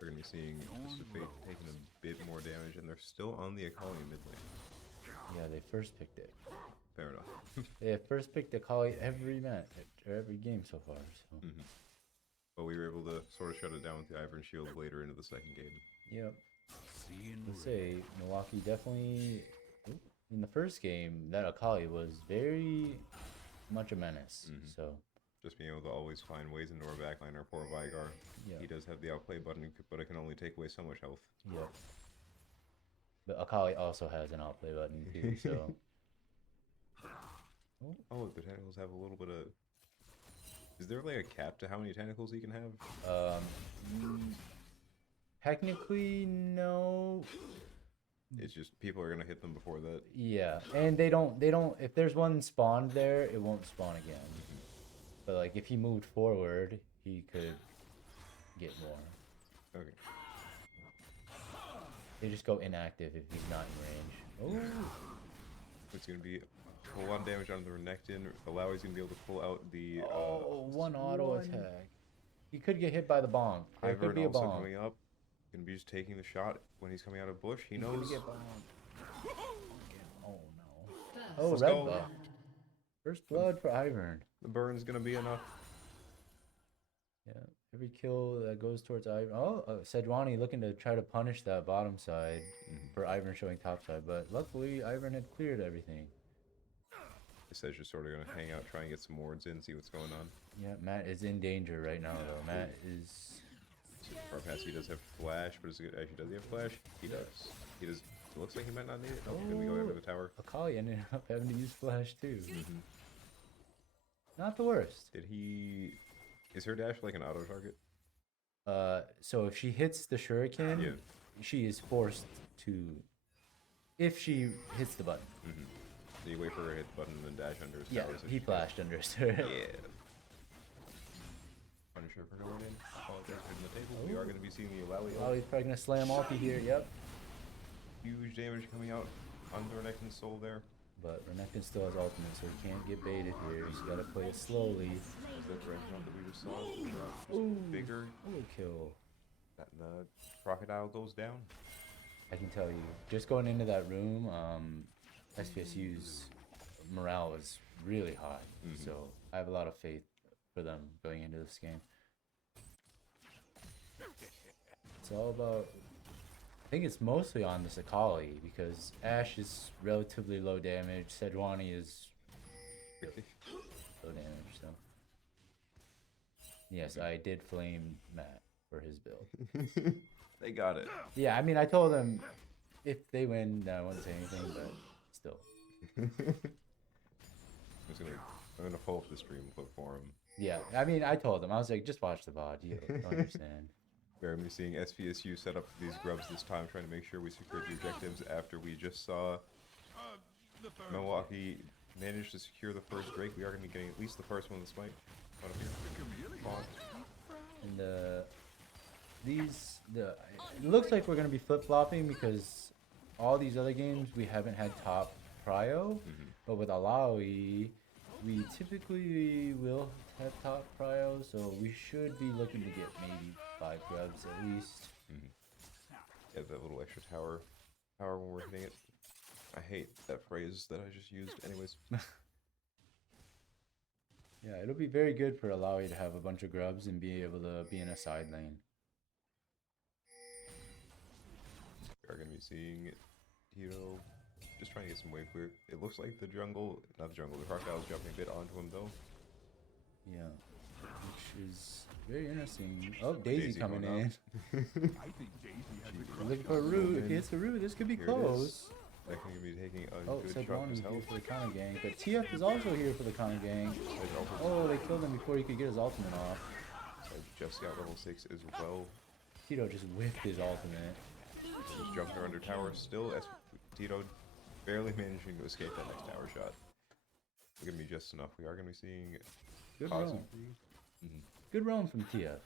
We're going to be seeing Mr. Fate taking a bit more damage, and they're still on the Akali mid lane. Yeah, they first picked it. Fair enough. They have first picked Akali every match or every game so far. So But we were able to sort of shut it down with the Ivern Shield later into the second game. yep. Seeing Let's red. say Milwaukee definitely in the first game that Akali was very much a menace. So Just being able to always find ways into our backline, our poor Vigar. Yeah. He does have the outplay button, but it can only take away so much health. yep. But Akali also has an outplay button too. So Oh, the tentacles have a little bit of... Is there like a cap to how many tentacles he can have? technically no. It's just people are gonna hit them before that. Yeah, and they don't. If there's one spawned there, it won't spawn again. But like if he moved forward, he could get more. Okay. They just go inactive if he's not in range. Oh, It's gonna be a lot of damage on the Renekton. Alawi's gonna be able to pull out the. one auto attack. He could get hit by the bomb. There could be a also bomb. coming up. Gonna be just taking the shot when he's coming out of bush. He He's gonna knows. get bombed. Oh no. First Oh, Let's red go. buff. First blood for Ivern. The burn's gonna be enough. Yeah, every kill that goes towards Ivern. Oh, Sejuani looking to try to punish that bottom side for Ivern showing top side, but luckily Ivern had cleared everything. Sedge just sort of gonna hang out, try and get some wards in, see what's going on. Yeah, Matt is in danger right now though. Matt is. Far past, he does have flash, but is it actually does he have flash? He does. He does. It looks like he might not need it. Oh, can we go over the tower? Akali ended up having to use flash too. Mm-hmm. Not the worst. Did he? Is her dash like an auto target? So if she hits the shuriken, Yeah. she is forced to. If she hits the button. Mm-hmm. So you wait for her to hit the button and then dash under his Yeah, tower. so he she flashed under his turret. Yeah. Punisher for going in. Apologize for hitting the table. We are going to be seeing the Alawi. Oh, he's probably gonna slam ulti here. Yep. Huge damage coming out on the Renekton's soul there. But Renekton still has ultimate, so he can't get baited here. He's gotta play it slowly. That range jump that we just saw. Ooh. Bigger. Oh, kill. That the crocodile goes down. I can tell you, just going into that room, SVSU's morale is really high. Mhm. So I have a lot of faith for them going into this game. It's all about. I think it's mostly on this Akali because Ashe is relatively low damage. Sejuani is low damage. So yes, I did flame Matt for his build. They got it. Yeah, I mean, I told him if they win, I wouldn't say anything, but still. I'm gonna pull up the stream clip for him. Yeah, I mean, I told him. I was like, just watch the VOD. You don't understand. We're gonna be seeing SVSU set up these grubs this time, trying to make sure we secure the objectives after we just saw Milwaukee manage to secure the first Drake. We are gonna be getting at least the first one of the smite. Out of here. Come on. And it looks like we're gonna be flip flopping because all these other games we haven't had top prio, but with Alawi, we typically will have top prio, so we should be looking to get maybe 5 grubs at least. Yeah, that little extra tower power when we're hitting it. I hate that phrase that I just used. Anyways, Yeah, it'll be very good for Alawi to have a bunch of grubs and be able to be in a side lane. we are gonna be seeing Tito just trying to get some wave clear. It looks like the crocodile's jumping a bit onto him though. Yeah, which is very interesting. Oh, Daisy coming going in. We're looking for a root. If he hits the root, this could be Here it close. is. That can be taking a Oh, good shot Sejuani of his is here health. for the Kana gang, but TF is also here for the Kana gang. Oh, they killed him before he could get his ultimate off. Just got level 6 as well. Tito just whiffed his ultimate. Just jumped her under tower still as Tito barely managing to escape that next tower shot. It's gonna be just enough. We are gonna be seeing Good possibly. roam. Good roam from TF.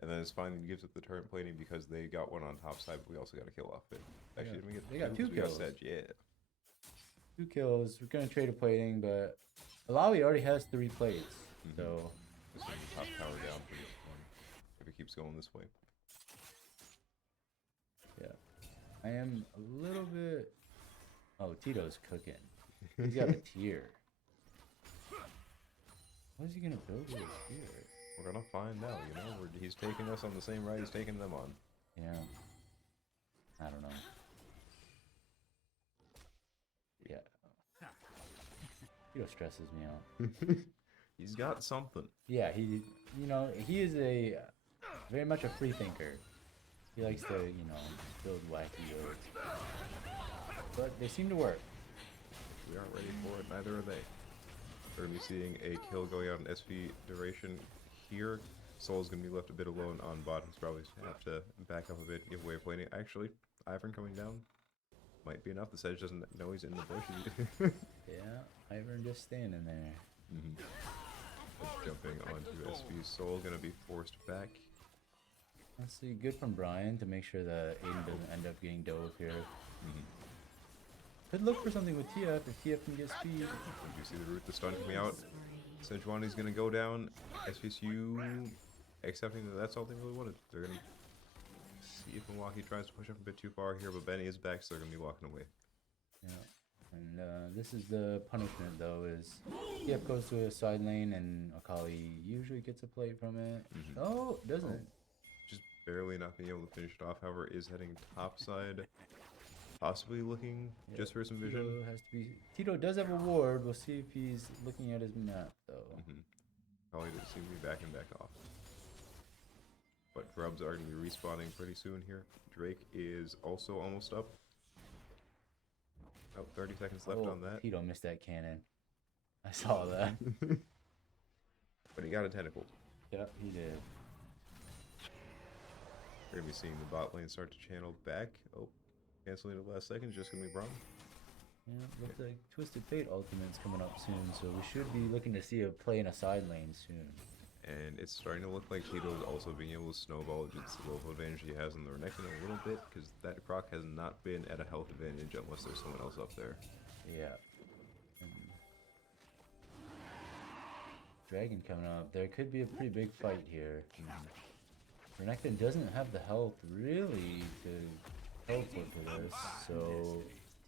And then it's finally gives up the turret plating because they got one on top side, but we also got a kill off it. Actually, didn't we get They got 'cause two we got kills. Sedge, yeah. 2 kills. We're gonna trade a plating, but Alawi already has 3 plates, so This is the top tower down for this one. If it keeps going this way. yeah. I am a little bit. Oh, Tito's cooking. He's got a tier. What is he gonna build with his tier? We're gonna find out, you know. He's taking us on the same ride he's taking them on. Yeah. I don't know. Yeah. Tito stresses me out. He's got something. Yeah, he is a very much a free thinker. He likes to, build wacky builds. But they seem to work. We aren't ready for it, neither are they. We're gonna be seeing a kill going out in SV duration here. Soul's gonna be left a bit alone on bot. He's probably gonna have to back up a bit, give away plating. Actually, Ivern coming down might be enough. The Sedge doesn't know he's in the bush. Yeah, Ivern just standing there. Jumping onto SV's Soul, gonna be forced back. Honestly, good from Brian to make sure that Aiden doesn't end up getting dove here. Could look for something with TF if TF can get speed. You see the root, the stun coming out. Sejuani's gonna go down. SVSU accepting that that's all they really wanted. They're gonna see if Milwaukee tries to push up a bit too far here, but Benny is back, so they're gonna be walking away. Yeah. And this is the punishment though, is TF goes to a side lane and Akali usually gets a play from it. Oh, doesn't. Just barely not being able to finish it off, however, is heading top side. Possibly looking just for some vision. Tito has to be. Tito does have a ward. We'll see if he's looking at his map though. Probably doesn't seem to be backing back off. But grubs are going to be respawning pretty soon here. Drake is also almost up. Oh, 30 seconds left on that. Tito missed that cannon. I saw that. But he got a tentacle. Yep, he did. We're going to be seeing the bot lane start to channel back. Oh, canceling it last second. Just going to be Braum. Yeah, looks like Twisted Fate Ultimate's coming up soon, so we should be looking to see a play in a side lane soon. And it's starting to look like Tito is also being able to snowball just the local advantage he has in the Renekton a little bit, because that proc has not been at a health advantage unless there's someone else up there. Yeah. Dragon coming up. There could be a pretty big fight here. Renekton doesn't have the health really to teleport to this, so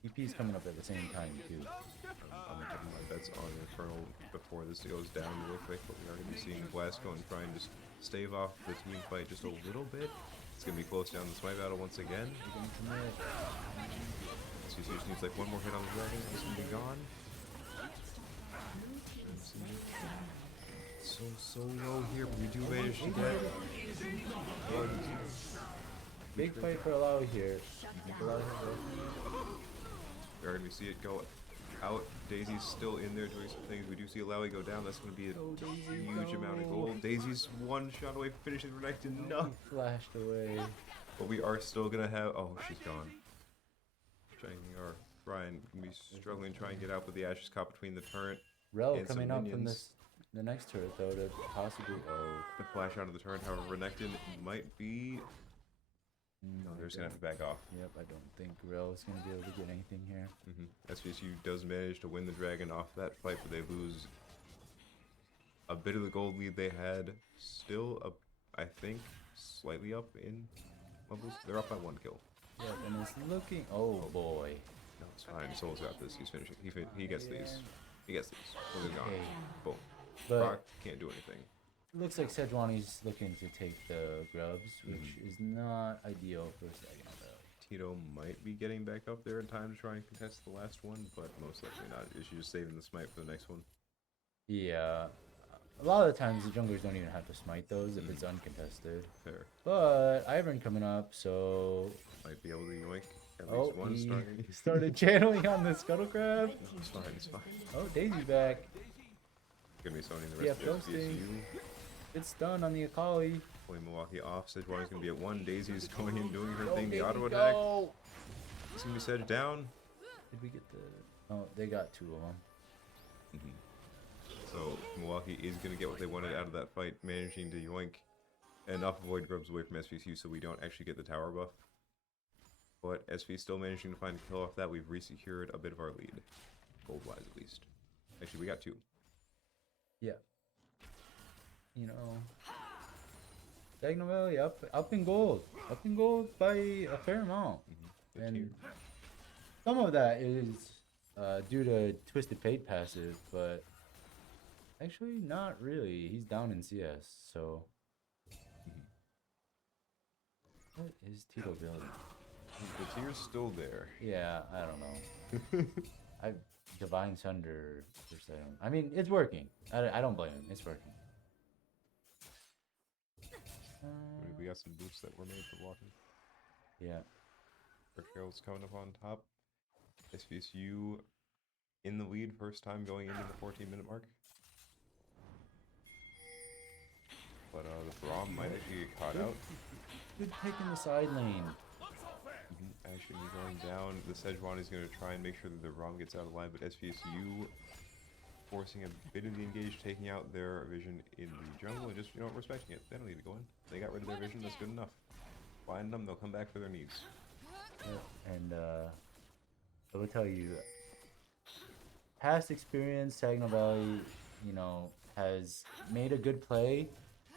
TP's coming up at the same time too. I'm gonna take my bets on Infernal before this goes down real quick, but we are going to be seeing Blasco and try and just stave off the team fight just a little bit. It's going to be close down the smite battle once again. So he just needs like one more hit on the dragon. He's going to be gone. So low here, but we do manage to get big fight for Alawi here. We're going to see it go out. Daisy's still in there doing some things. We do see Alawi go down. That's going to be a huge amount of gold. Daisy's one shot away from finishing Renekton. No! Flashed away. But we are still going to have... Oh, she's gone. Brian can be struggling to try and get out with the Ashes caught between the turret. Rel and coming some up from minions. the next turret though to possibly... Oh. The flash out of the turret, however, Renekton might be... No, they're just going to have to back off. Yep, I don't think Rel is going to be able to get anything here. SVSU does manage to win the dragon off that fight, but they lose a bit of the gold lead they had. Still up, I think, slightly up in levels. They're up by 1 kill. Yep, and it's looking... Oh boy. No, it's fine. Soul's got this. He's finishing. He gets these. He gets these. Well, they're gone. Okay. Boom. But Brock can't do anything. it looks like Sejuani's looking to take the grubs, which is not ideal for a second though. Tito might be getting back up there in time to try and contest the last one, but most likely not. Is she just saving the smite for the next one? Yeah. A lot of the times the junglers don't even have to smite those if it's uncontested. Fair. But Ivern coming up, so... Might be able to yoink at Oh, least one he starting. started channeling on the Scuttle Crab. No, it's fine, it's fine. Oh, Daisy's back. Gonna be summoning the rest Yeah, of the SVSU. It's done on the Akali. Pulling Milwaukee off. Sejuani's gonna be at 1. Daisy's going in, doing her Go, thing. The Daisy, auto attack. go! It's gonna be Sedge down. Did we get the... Oh, they got 2 of them. So Milwaukee is gonna get what they wanted out of that fight, managing to yoink enough void grubs away from SVSU so we don't actually get the tower buff. But SV still managing to find a kill off that. We've resecured a bit of our lead, gold-wise at least. Actually, we got 2. Yeah. You know... Diagonal Valley up in gold. Up in gold by a fair amount. And some of that is due to Twisted Fate passive, but actually not really. He's down in CS, so... What is Tito building? The tier's still there. Yeah, I don't know. Divine Sunder for second. I mean, it's working. I don't blame him. It's working. We got some boosts that were made for walking. Yeah. Carol's coming up on top. SVSU in the lead, first time going into the 14-minute mark. But the Braum might actually get caught out. Good pick in the side lane. Ash gonna be going down. The Sejuani is gonna try and make sure that the ROM gets out of line, but SVSU forcing a bit of the engage, taking out their vision in the jungle, and just, you know, respecting it. They don't need to go in. They got rid of their vision, that's good enough. Find them, they'll come back for their needs. And I will tell you, past experience, Saginaw Valley, you know, has made a good play,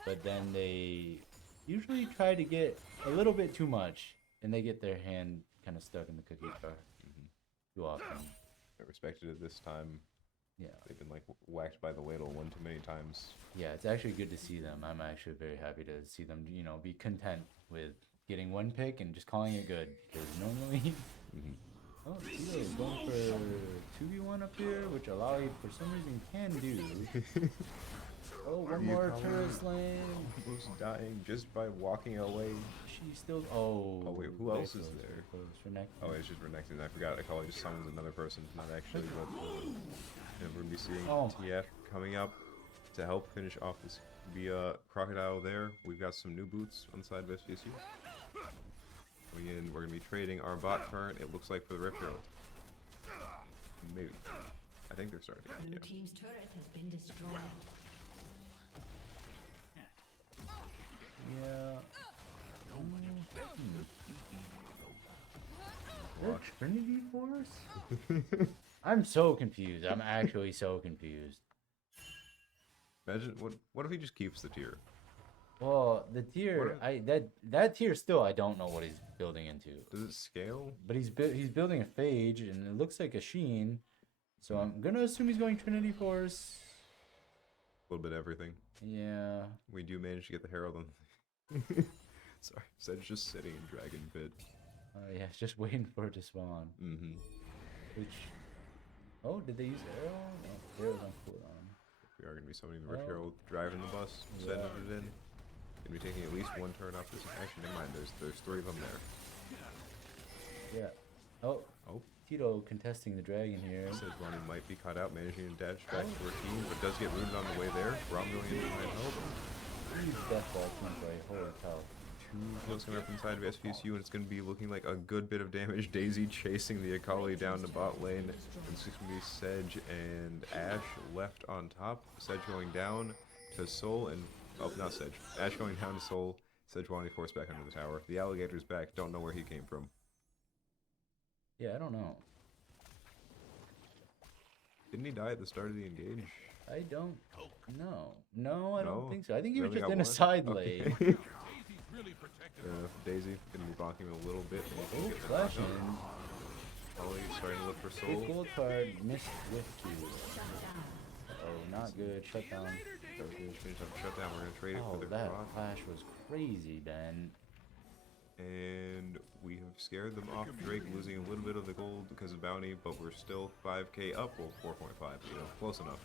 but then they usually try to get a little bit too much, and they get their hand kind of stuck in the cookie jar too often. I respected it this time. Yeah. They've been like whacked by the ladle one too many times. Yeah, it's actually good to see them. I'm actually very happy to see them, you know, be content with getting one pick and just calling it good. Because normally, oh, Tito is going for 2v1 up here, which Alawi for some reason can do. Oh, one more tourist lane. Almost dying just by walking away. She's still. Oh. Oh wait, who else is there? Renekton. Oh, it's just Renekton. I forgot. I call it just summons another person, not actually. But and we're gonna be seeing TF coming up to help finish off this via Crocodile. There, we've got some new boots on the side of SVSU. Coming in, we're gonna be trading our bot turn. It looks like for the Rift Herald. Maybe. I think they're starting. Blue Yeah. team's turret has been destroyed. Yeah. They're Trinity Force? I'm so confused. I'm actually so confused. Imagine what if he just keeps the tier? Well, the tier, that tier still, I don't know what he's building into. Does it scale? But he's building a Phage, and it looks like a Sheen. So I'm gonna assume he's going Trinity Force. A little bit of everything. Yeah. We do manage to get the Herald on. Sorry, Sed's just sitting in Dragon Pit. Yeah, just waiting for it to spawn. Which, oh, did they use arrow? No, arrow's on cooldown. We are going to be summoning the Rift Herald, driving the bus, sending it in. Going to be taking at least one turn off this. Actually, never mind. There's three of them there. Yeah. Oh. Oh. Tito contesting the dragon here. Sejuani might be caught out, managing to dash back to her team, but does get rooted on the way there. Rom going in behind help. Huge death ball team play. Holy cow. Two kills coming up inside of SVSU, and it's going to be looking like a good bit of damage. Daisy chasing the Akali down to bot lane. And it's going to be Sedge and Ash left on top. Sedge going down to Soul, and oh, not Sedge. Ash going down to Soul. Sejuani forced back under the tower. The alligator's back. Don't know where he came from. Yeah, I don't know. Didn't he die at the start of the engage? I don't know. No, I don't No? think so. I think he was Really just got in a one? side Okay. lane. Daisy gonna be blocking him a little bit. Oh, flashing. Ollie starting to look for Big Soul. gold card missed with you. Oh, not good. Shutdown. Finish up shutdown. We're gonna trade it Oh, for the that Croc. flash was crazy, Ben. And we have scared them off Drake, losing a little bit of the gold because of bounty, but we're still 5k up. Well, 4.5, you know, close enough.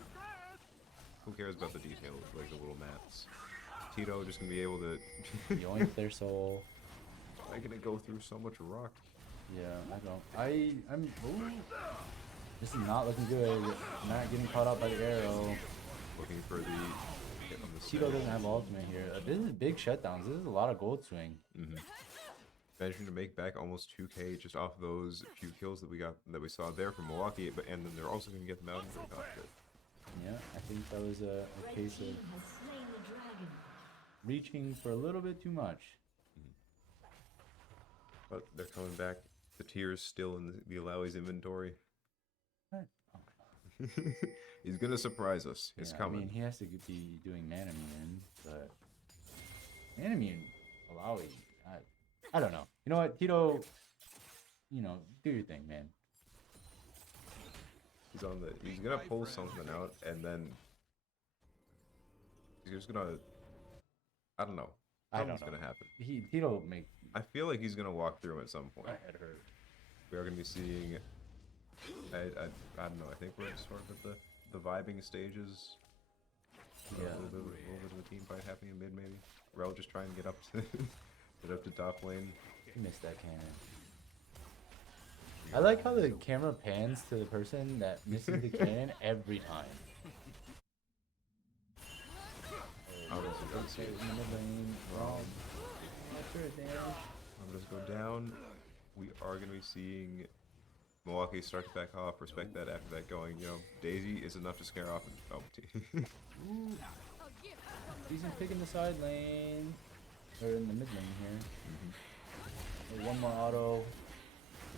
Who cares about the details, like the little maths? Tito just gonna be able to. Yoink their soul. I'm gonna go through so much rock. Yeah, I don't. I'm. Ooh. This is not looking good. Not getting caught up by the arrow. Looking for the hit on the Tito side. doesn't have ultimate here. This is big shutdowns. This is a lot of gold swing. Managing to make back almost 2k just off those few kills that we saw there from Milwaukee, but and then they're also gonna get them out into the cockpit. Yeah, I think that was a case of Team has slain the dragon. reaching for a little bit too much. But they're coming back. The tier's still in the Alawi's inventory. What? He's gonna surprise us. It's Yeah, coming. I mean, he has to be doing Manamune, but Manamune, Alawi, I don't know. You know what, Tito? You know, do your thing, man. He's gonna pull something out, and then he's just gonna. I don't know. I don't Something's know. gonna happen. Tito make I feel like he's gonna walk through him at some point. my head hurt. We are gonna be seeing. I don't know. I think we're sort of at the vibing stages. Yeah. A little bit of a team fight happening in mid, maybe. Rel just trying to get up to get up to top lane. You missed that cannon. I like how the camera pans to the person that misses the cannon every time. Oh, that's a good save. In the lane, wrong. Sure, damage. I'm just go down. we are going to be seeing Milwaukee start to back off. Respect that after that going, you know, Daisy is enough to scare off. Oh, Decent pick in the side lane. Or in the mid lane here. One more auto.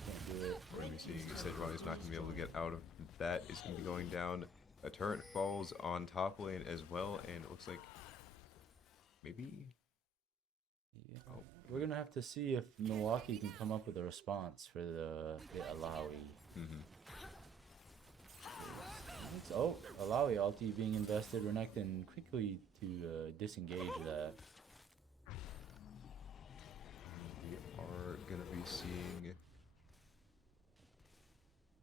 Can't do it. We're going to be seeing Sejuani's not going to be able to get out of that. It's going to be going down. A turret falls on top lane as well, and it looks like maybe. Yeah. Oh. We're gonna have to see if Milwaukee can come up with a response for the Alawi. Oh, Alawi ulti being invested. Renekton quickly to disengage that. We are gonna be seeing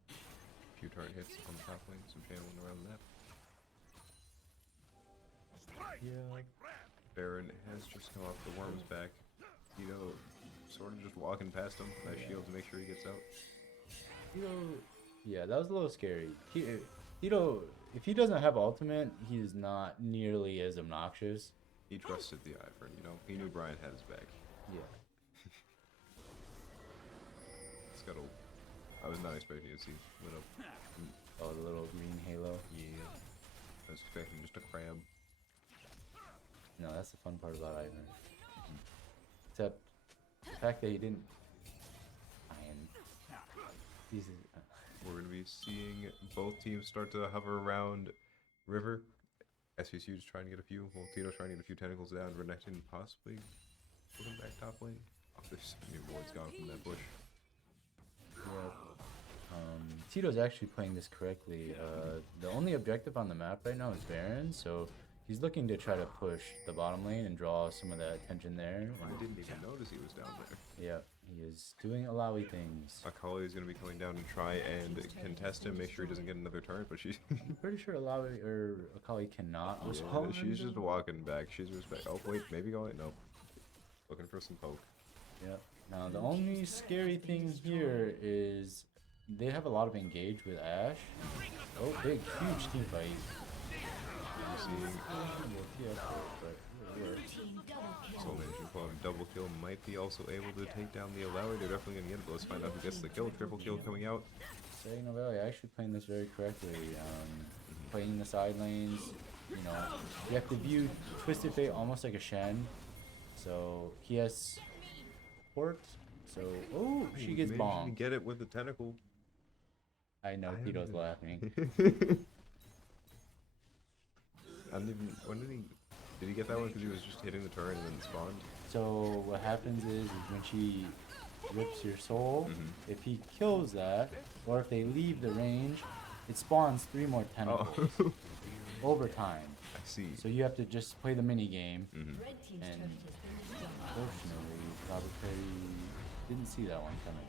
a few turret hits on the top lane, some channeling around the map. Yeah. Baron has just come off the worm's back. Tito sort of just walking past him. Nice shield to make sure he gets out. Tito, yeah, that was a little scary. Tito, if he doesn't have ultimate, he's not nearly as obnoxious. He trusted the Ivern, you know. He knew Brian had his back. Yeah. It's got a. I was not expecting to see little. Oh, the little green halo. Yeah. I was expecting just a crab. No, that's the fun part about Ivern. Except the fact that he didn't. We're going to be seeing both teams start to hover around River. SVSU is trying to get a few. Well, Tito's trying to get a few tentacles down. Renekton possibly putting back top lane. Oh, there's new wards gone from that bush. Yeah. Tito's actually playing this correctly. The only objective on the map right now is Baron, so he's looking to try to push the bottom lane and draw some of that attention there. I didn't even notice he was down there. Yeah, he is doing Alawi things. Akali is going to be coming down and try and contest him, make sure he doesn't get another turret, but she's... I'm pretty sure Alawi or Akali cannot respond. She's just walking back. She's respect. Oh, wait, maybe going? Nope. Looking for some poke. Yep. Now, the only scary thing here is they have a lot of engage with Ashe. Oh, big, huge team fight. Soul Nation Clone double kill might be also able to take down the Alawi. They're definitely going to get it, but let's find out who gets the kill. Triple kill coming out. Saginaw Valley actually playing this very correctly. Playing the side lanes. You know, you have to view Twisted Fate almost like a Shen. So he has port. So she gets bombed. Get it with the tentacle. I know Tito's laughing. I didn't even. When did he? Did he get that one because he was just hitting the turret and then spawned? So what happens is when she rips your soul, if he kills that, or if they leave the range, it spawns 3 more tentacles over time. I see. So you have to just play the mini game, Red team's and turret has been destroyed. unfortunately, Probably didn't see that one coming.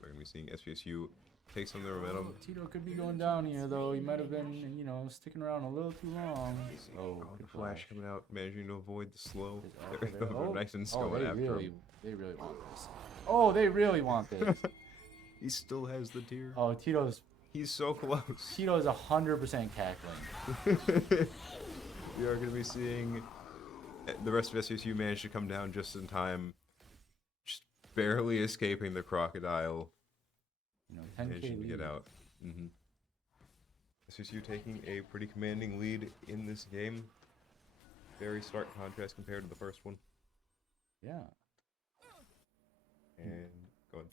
We're gonna be seeing SVSU take some of their momentum. Tito could be going down here though. He might have been, you know, sticking around a little too long. Oh, The good flash coming out, managing to avoid the slow. Is The that over there? Renekton's Oh, going after him. they really want this. Oh, they really want this. He still has the tier. Oh, Tito's He's so close. 100% cackling. We are going to be seeing the rest of SVSU manage to come down just in time, just barely escaping the crocodile. You know, 10K Managing to get lead. out. SVSU taking a pretty commanding lead in this game. Very stark contrast compared to the first one. Yeah. And go ahead.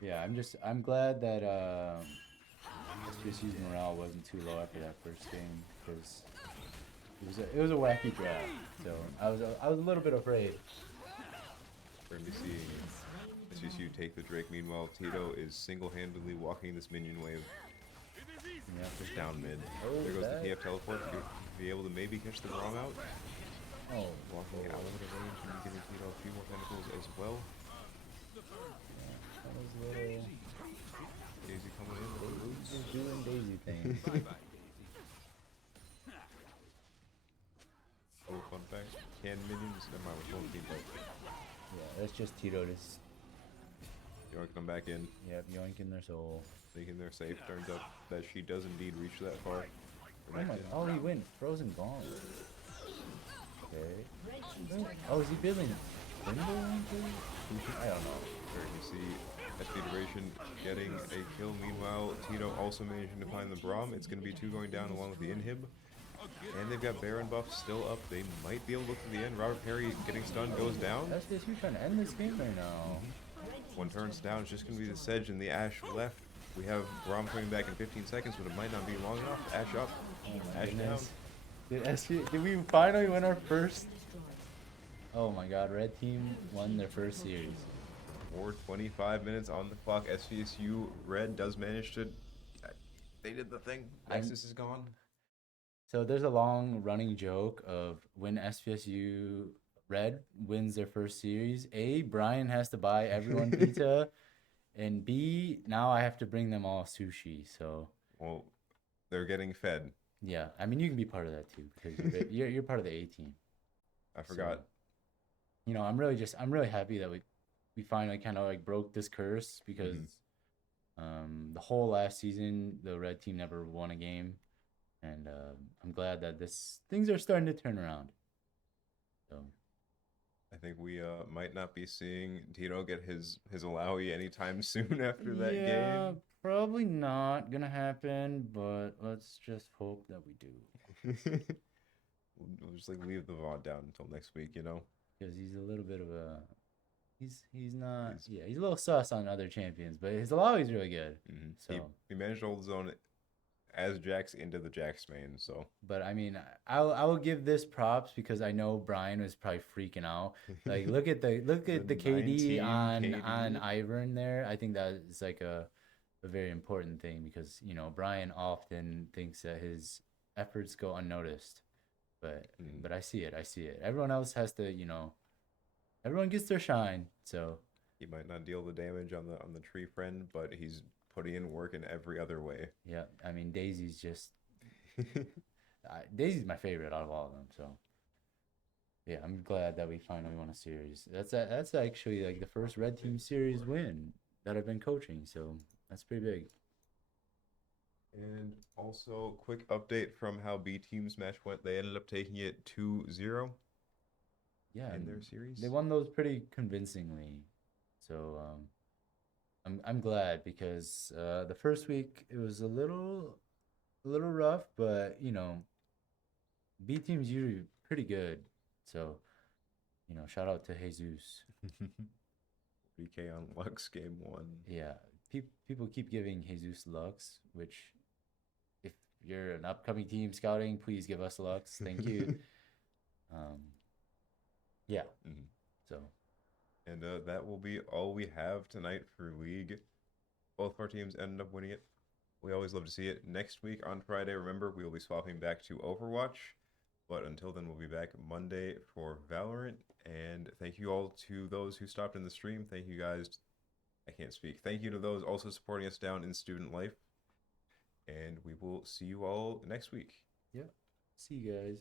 Yeah, I'm glad that SVSU's morale wasn't too low after that first game, because it was a wacky draft. So I was a little bit afraid. We're going to be seeing SVSU take the Drake. Meanwhile, Tito is single-handedly walking this minion wave just down mid. Oh, There goes that- the PF teleport. To be able to maybe catch the Grom out. Oh, Walking out of the range and giving Tito a few more tentacles as well. that was a little. Daisy coming in. Just doing Daisy things. Oh, fun fact. Can minions? Never mind, we're full team fight. Yeah, that's just Tito just You want to come back in, yoinking their soul. thinking they're safe. Turns out that she does indeed reach that far. Oh, he went frozen gone. Okay. Red team's turret Oh, is he building Window? I don't know. There you see SP Duration getting a kill. Meanwhile, Tito also managing to find the Braum. It's going to be 2 going down along with the Inhib. And they've got Baron buff still up. They might be able to look to the end. Robert Perry getting stunned, goes down. SVSU trying to end this game right now. One turns down. It's just going to be the Sedge and the Ashe left. We have Braum coming back in 15 seconds, but it might not be long enough. Ashe up. Ashe down. Did we finally win our first? Oh my god, red team won their first series. 4:25 minutes on the clock. SVSU Red does manage to... They did the thing. Nexus is gone. So there's a long running joke of when SVSU Red wins their first series, A, Brian has to buy everyone pizza, and B, now I have to bring them all sushi. So Well, they're getting fed. yeah, I mean you can be part of that too because you're part of the A team. I forgot. So, you know, I'm really happy that we finally kind of like broke this curse because the whole last season the red team never won a game, and I'm glad that things are starting to turn around. So I think we might not be seeing Tito get his Alawi anytime soon after that game. Probably not gonna happen, but let's just hope that we do. We'll just like leave the VOD down until next week, you know? Because he's a little bit of a he's not he's a little sus on other champions, but his Alawi is really good. So he managed to hold his own as Jax into the Jax main, so. But I mean, I will give this props because I know Brian was probably freaking out. Like look at the KD on Ivern there. I think that is like a very important thing because you know Brian often thinks that his efforts go unnoticed. But I see it. Everyone else has to, you know, everyone gets their shine. So he might not deal the damage on the tree friend, but he's putting in work in every other way. Yeah, I mean Daisy's just Daisy's my favorite out of all of them. So yeah, I'm glad that we finally won a series. That's actually like the first red team series win that I've been coaching. So that's pretty big. And also, quick update from how B team's match went. They ended up taking it 2-0. Yeah, in their series. They won those pretty convincingly. So I'm glad because the first week it was a little rough, but you know, B team's usually pretty good. So, you know, shout out to Jesus. BK on Lux game 1. Yeah, people keep giving Jesus Lux, which if you're an upcoming team scouting, please give us Lux. Thank you. Yeah. So. And that will be all we have tonight for League. Both of our teams ended up winning it. We always love to see it. Next week on Friday, remember, we will be swapping back to Overwatch. But until then, we'll be back Monday for Valorant. And thank you all to those who stopped in the stream. Thank you guys. I can't speak. Thank you to those also supporting us down in student life. And we will see you all next week. Yeah. See you guys.